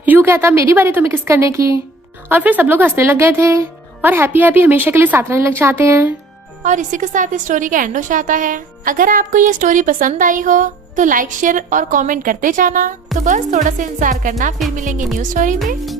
यू कहता मेरी बारी तुम्हें किस करने की, और फिर सब लोग हंसने लग गए थे और हैप्पी हैप्पी हमेशा के लिए साथ रहने लग जाते हैं। और इसी के साथ इस स्टोरी का एंड हो जाता है। अगर आपको ये स्टोरी पसंद आई हो तो लाइक शेयर और कमेंट करते जाना। तो बस थोड़ा सा इंतजार करना, फिर मिलेंगे न्यू स्टोरी में।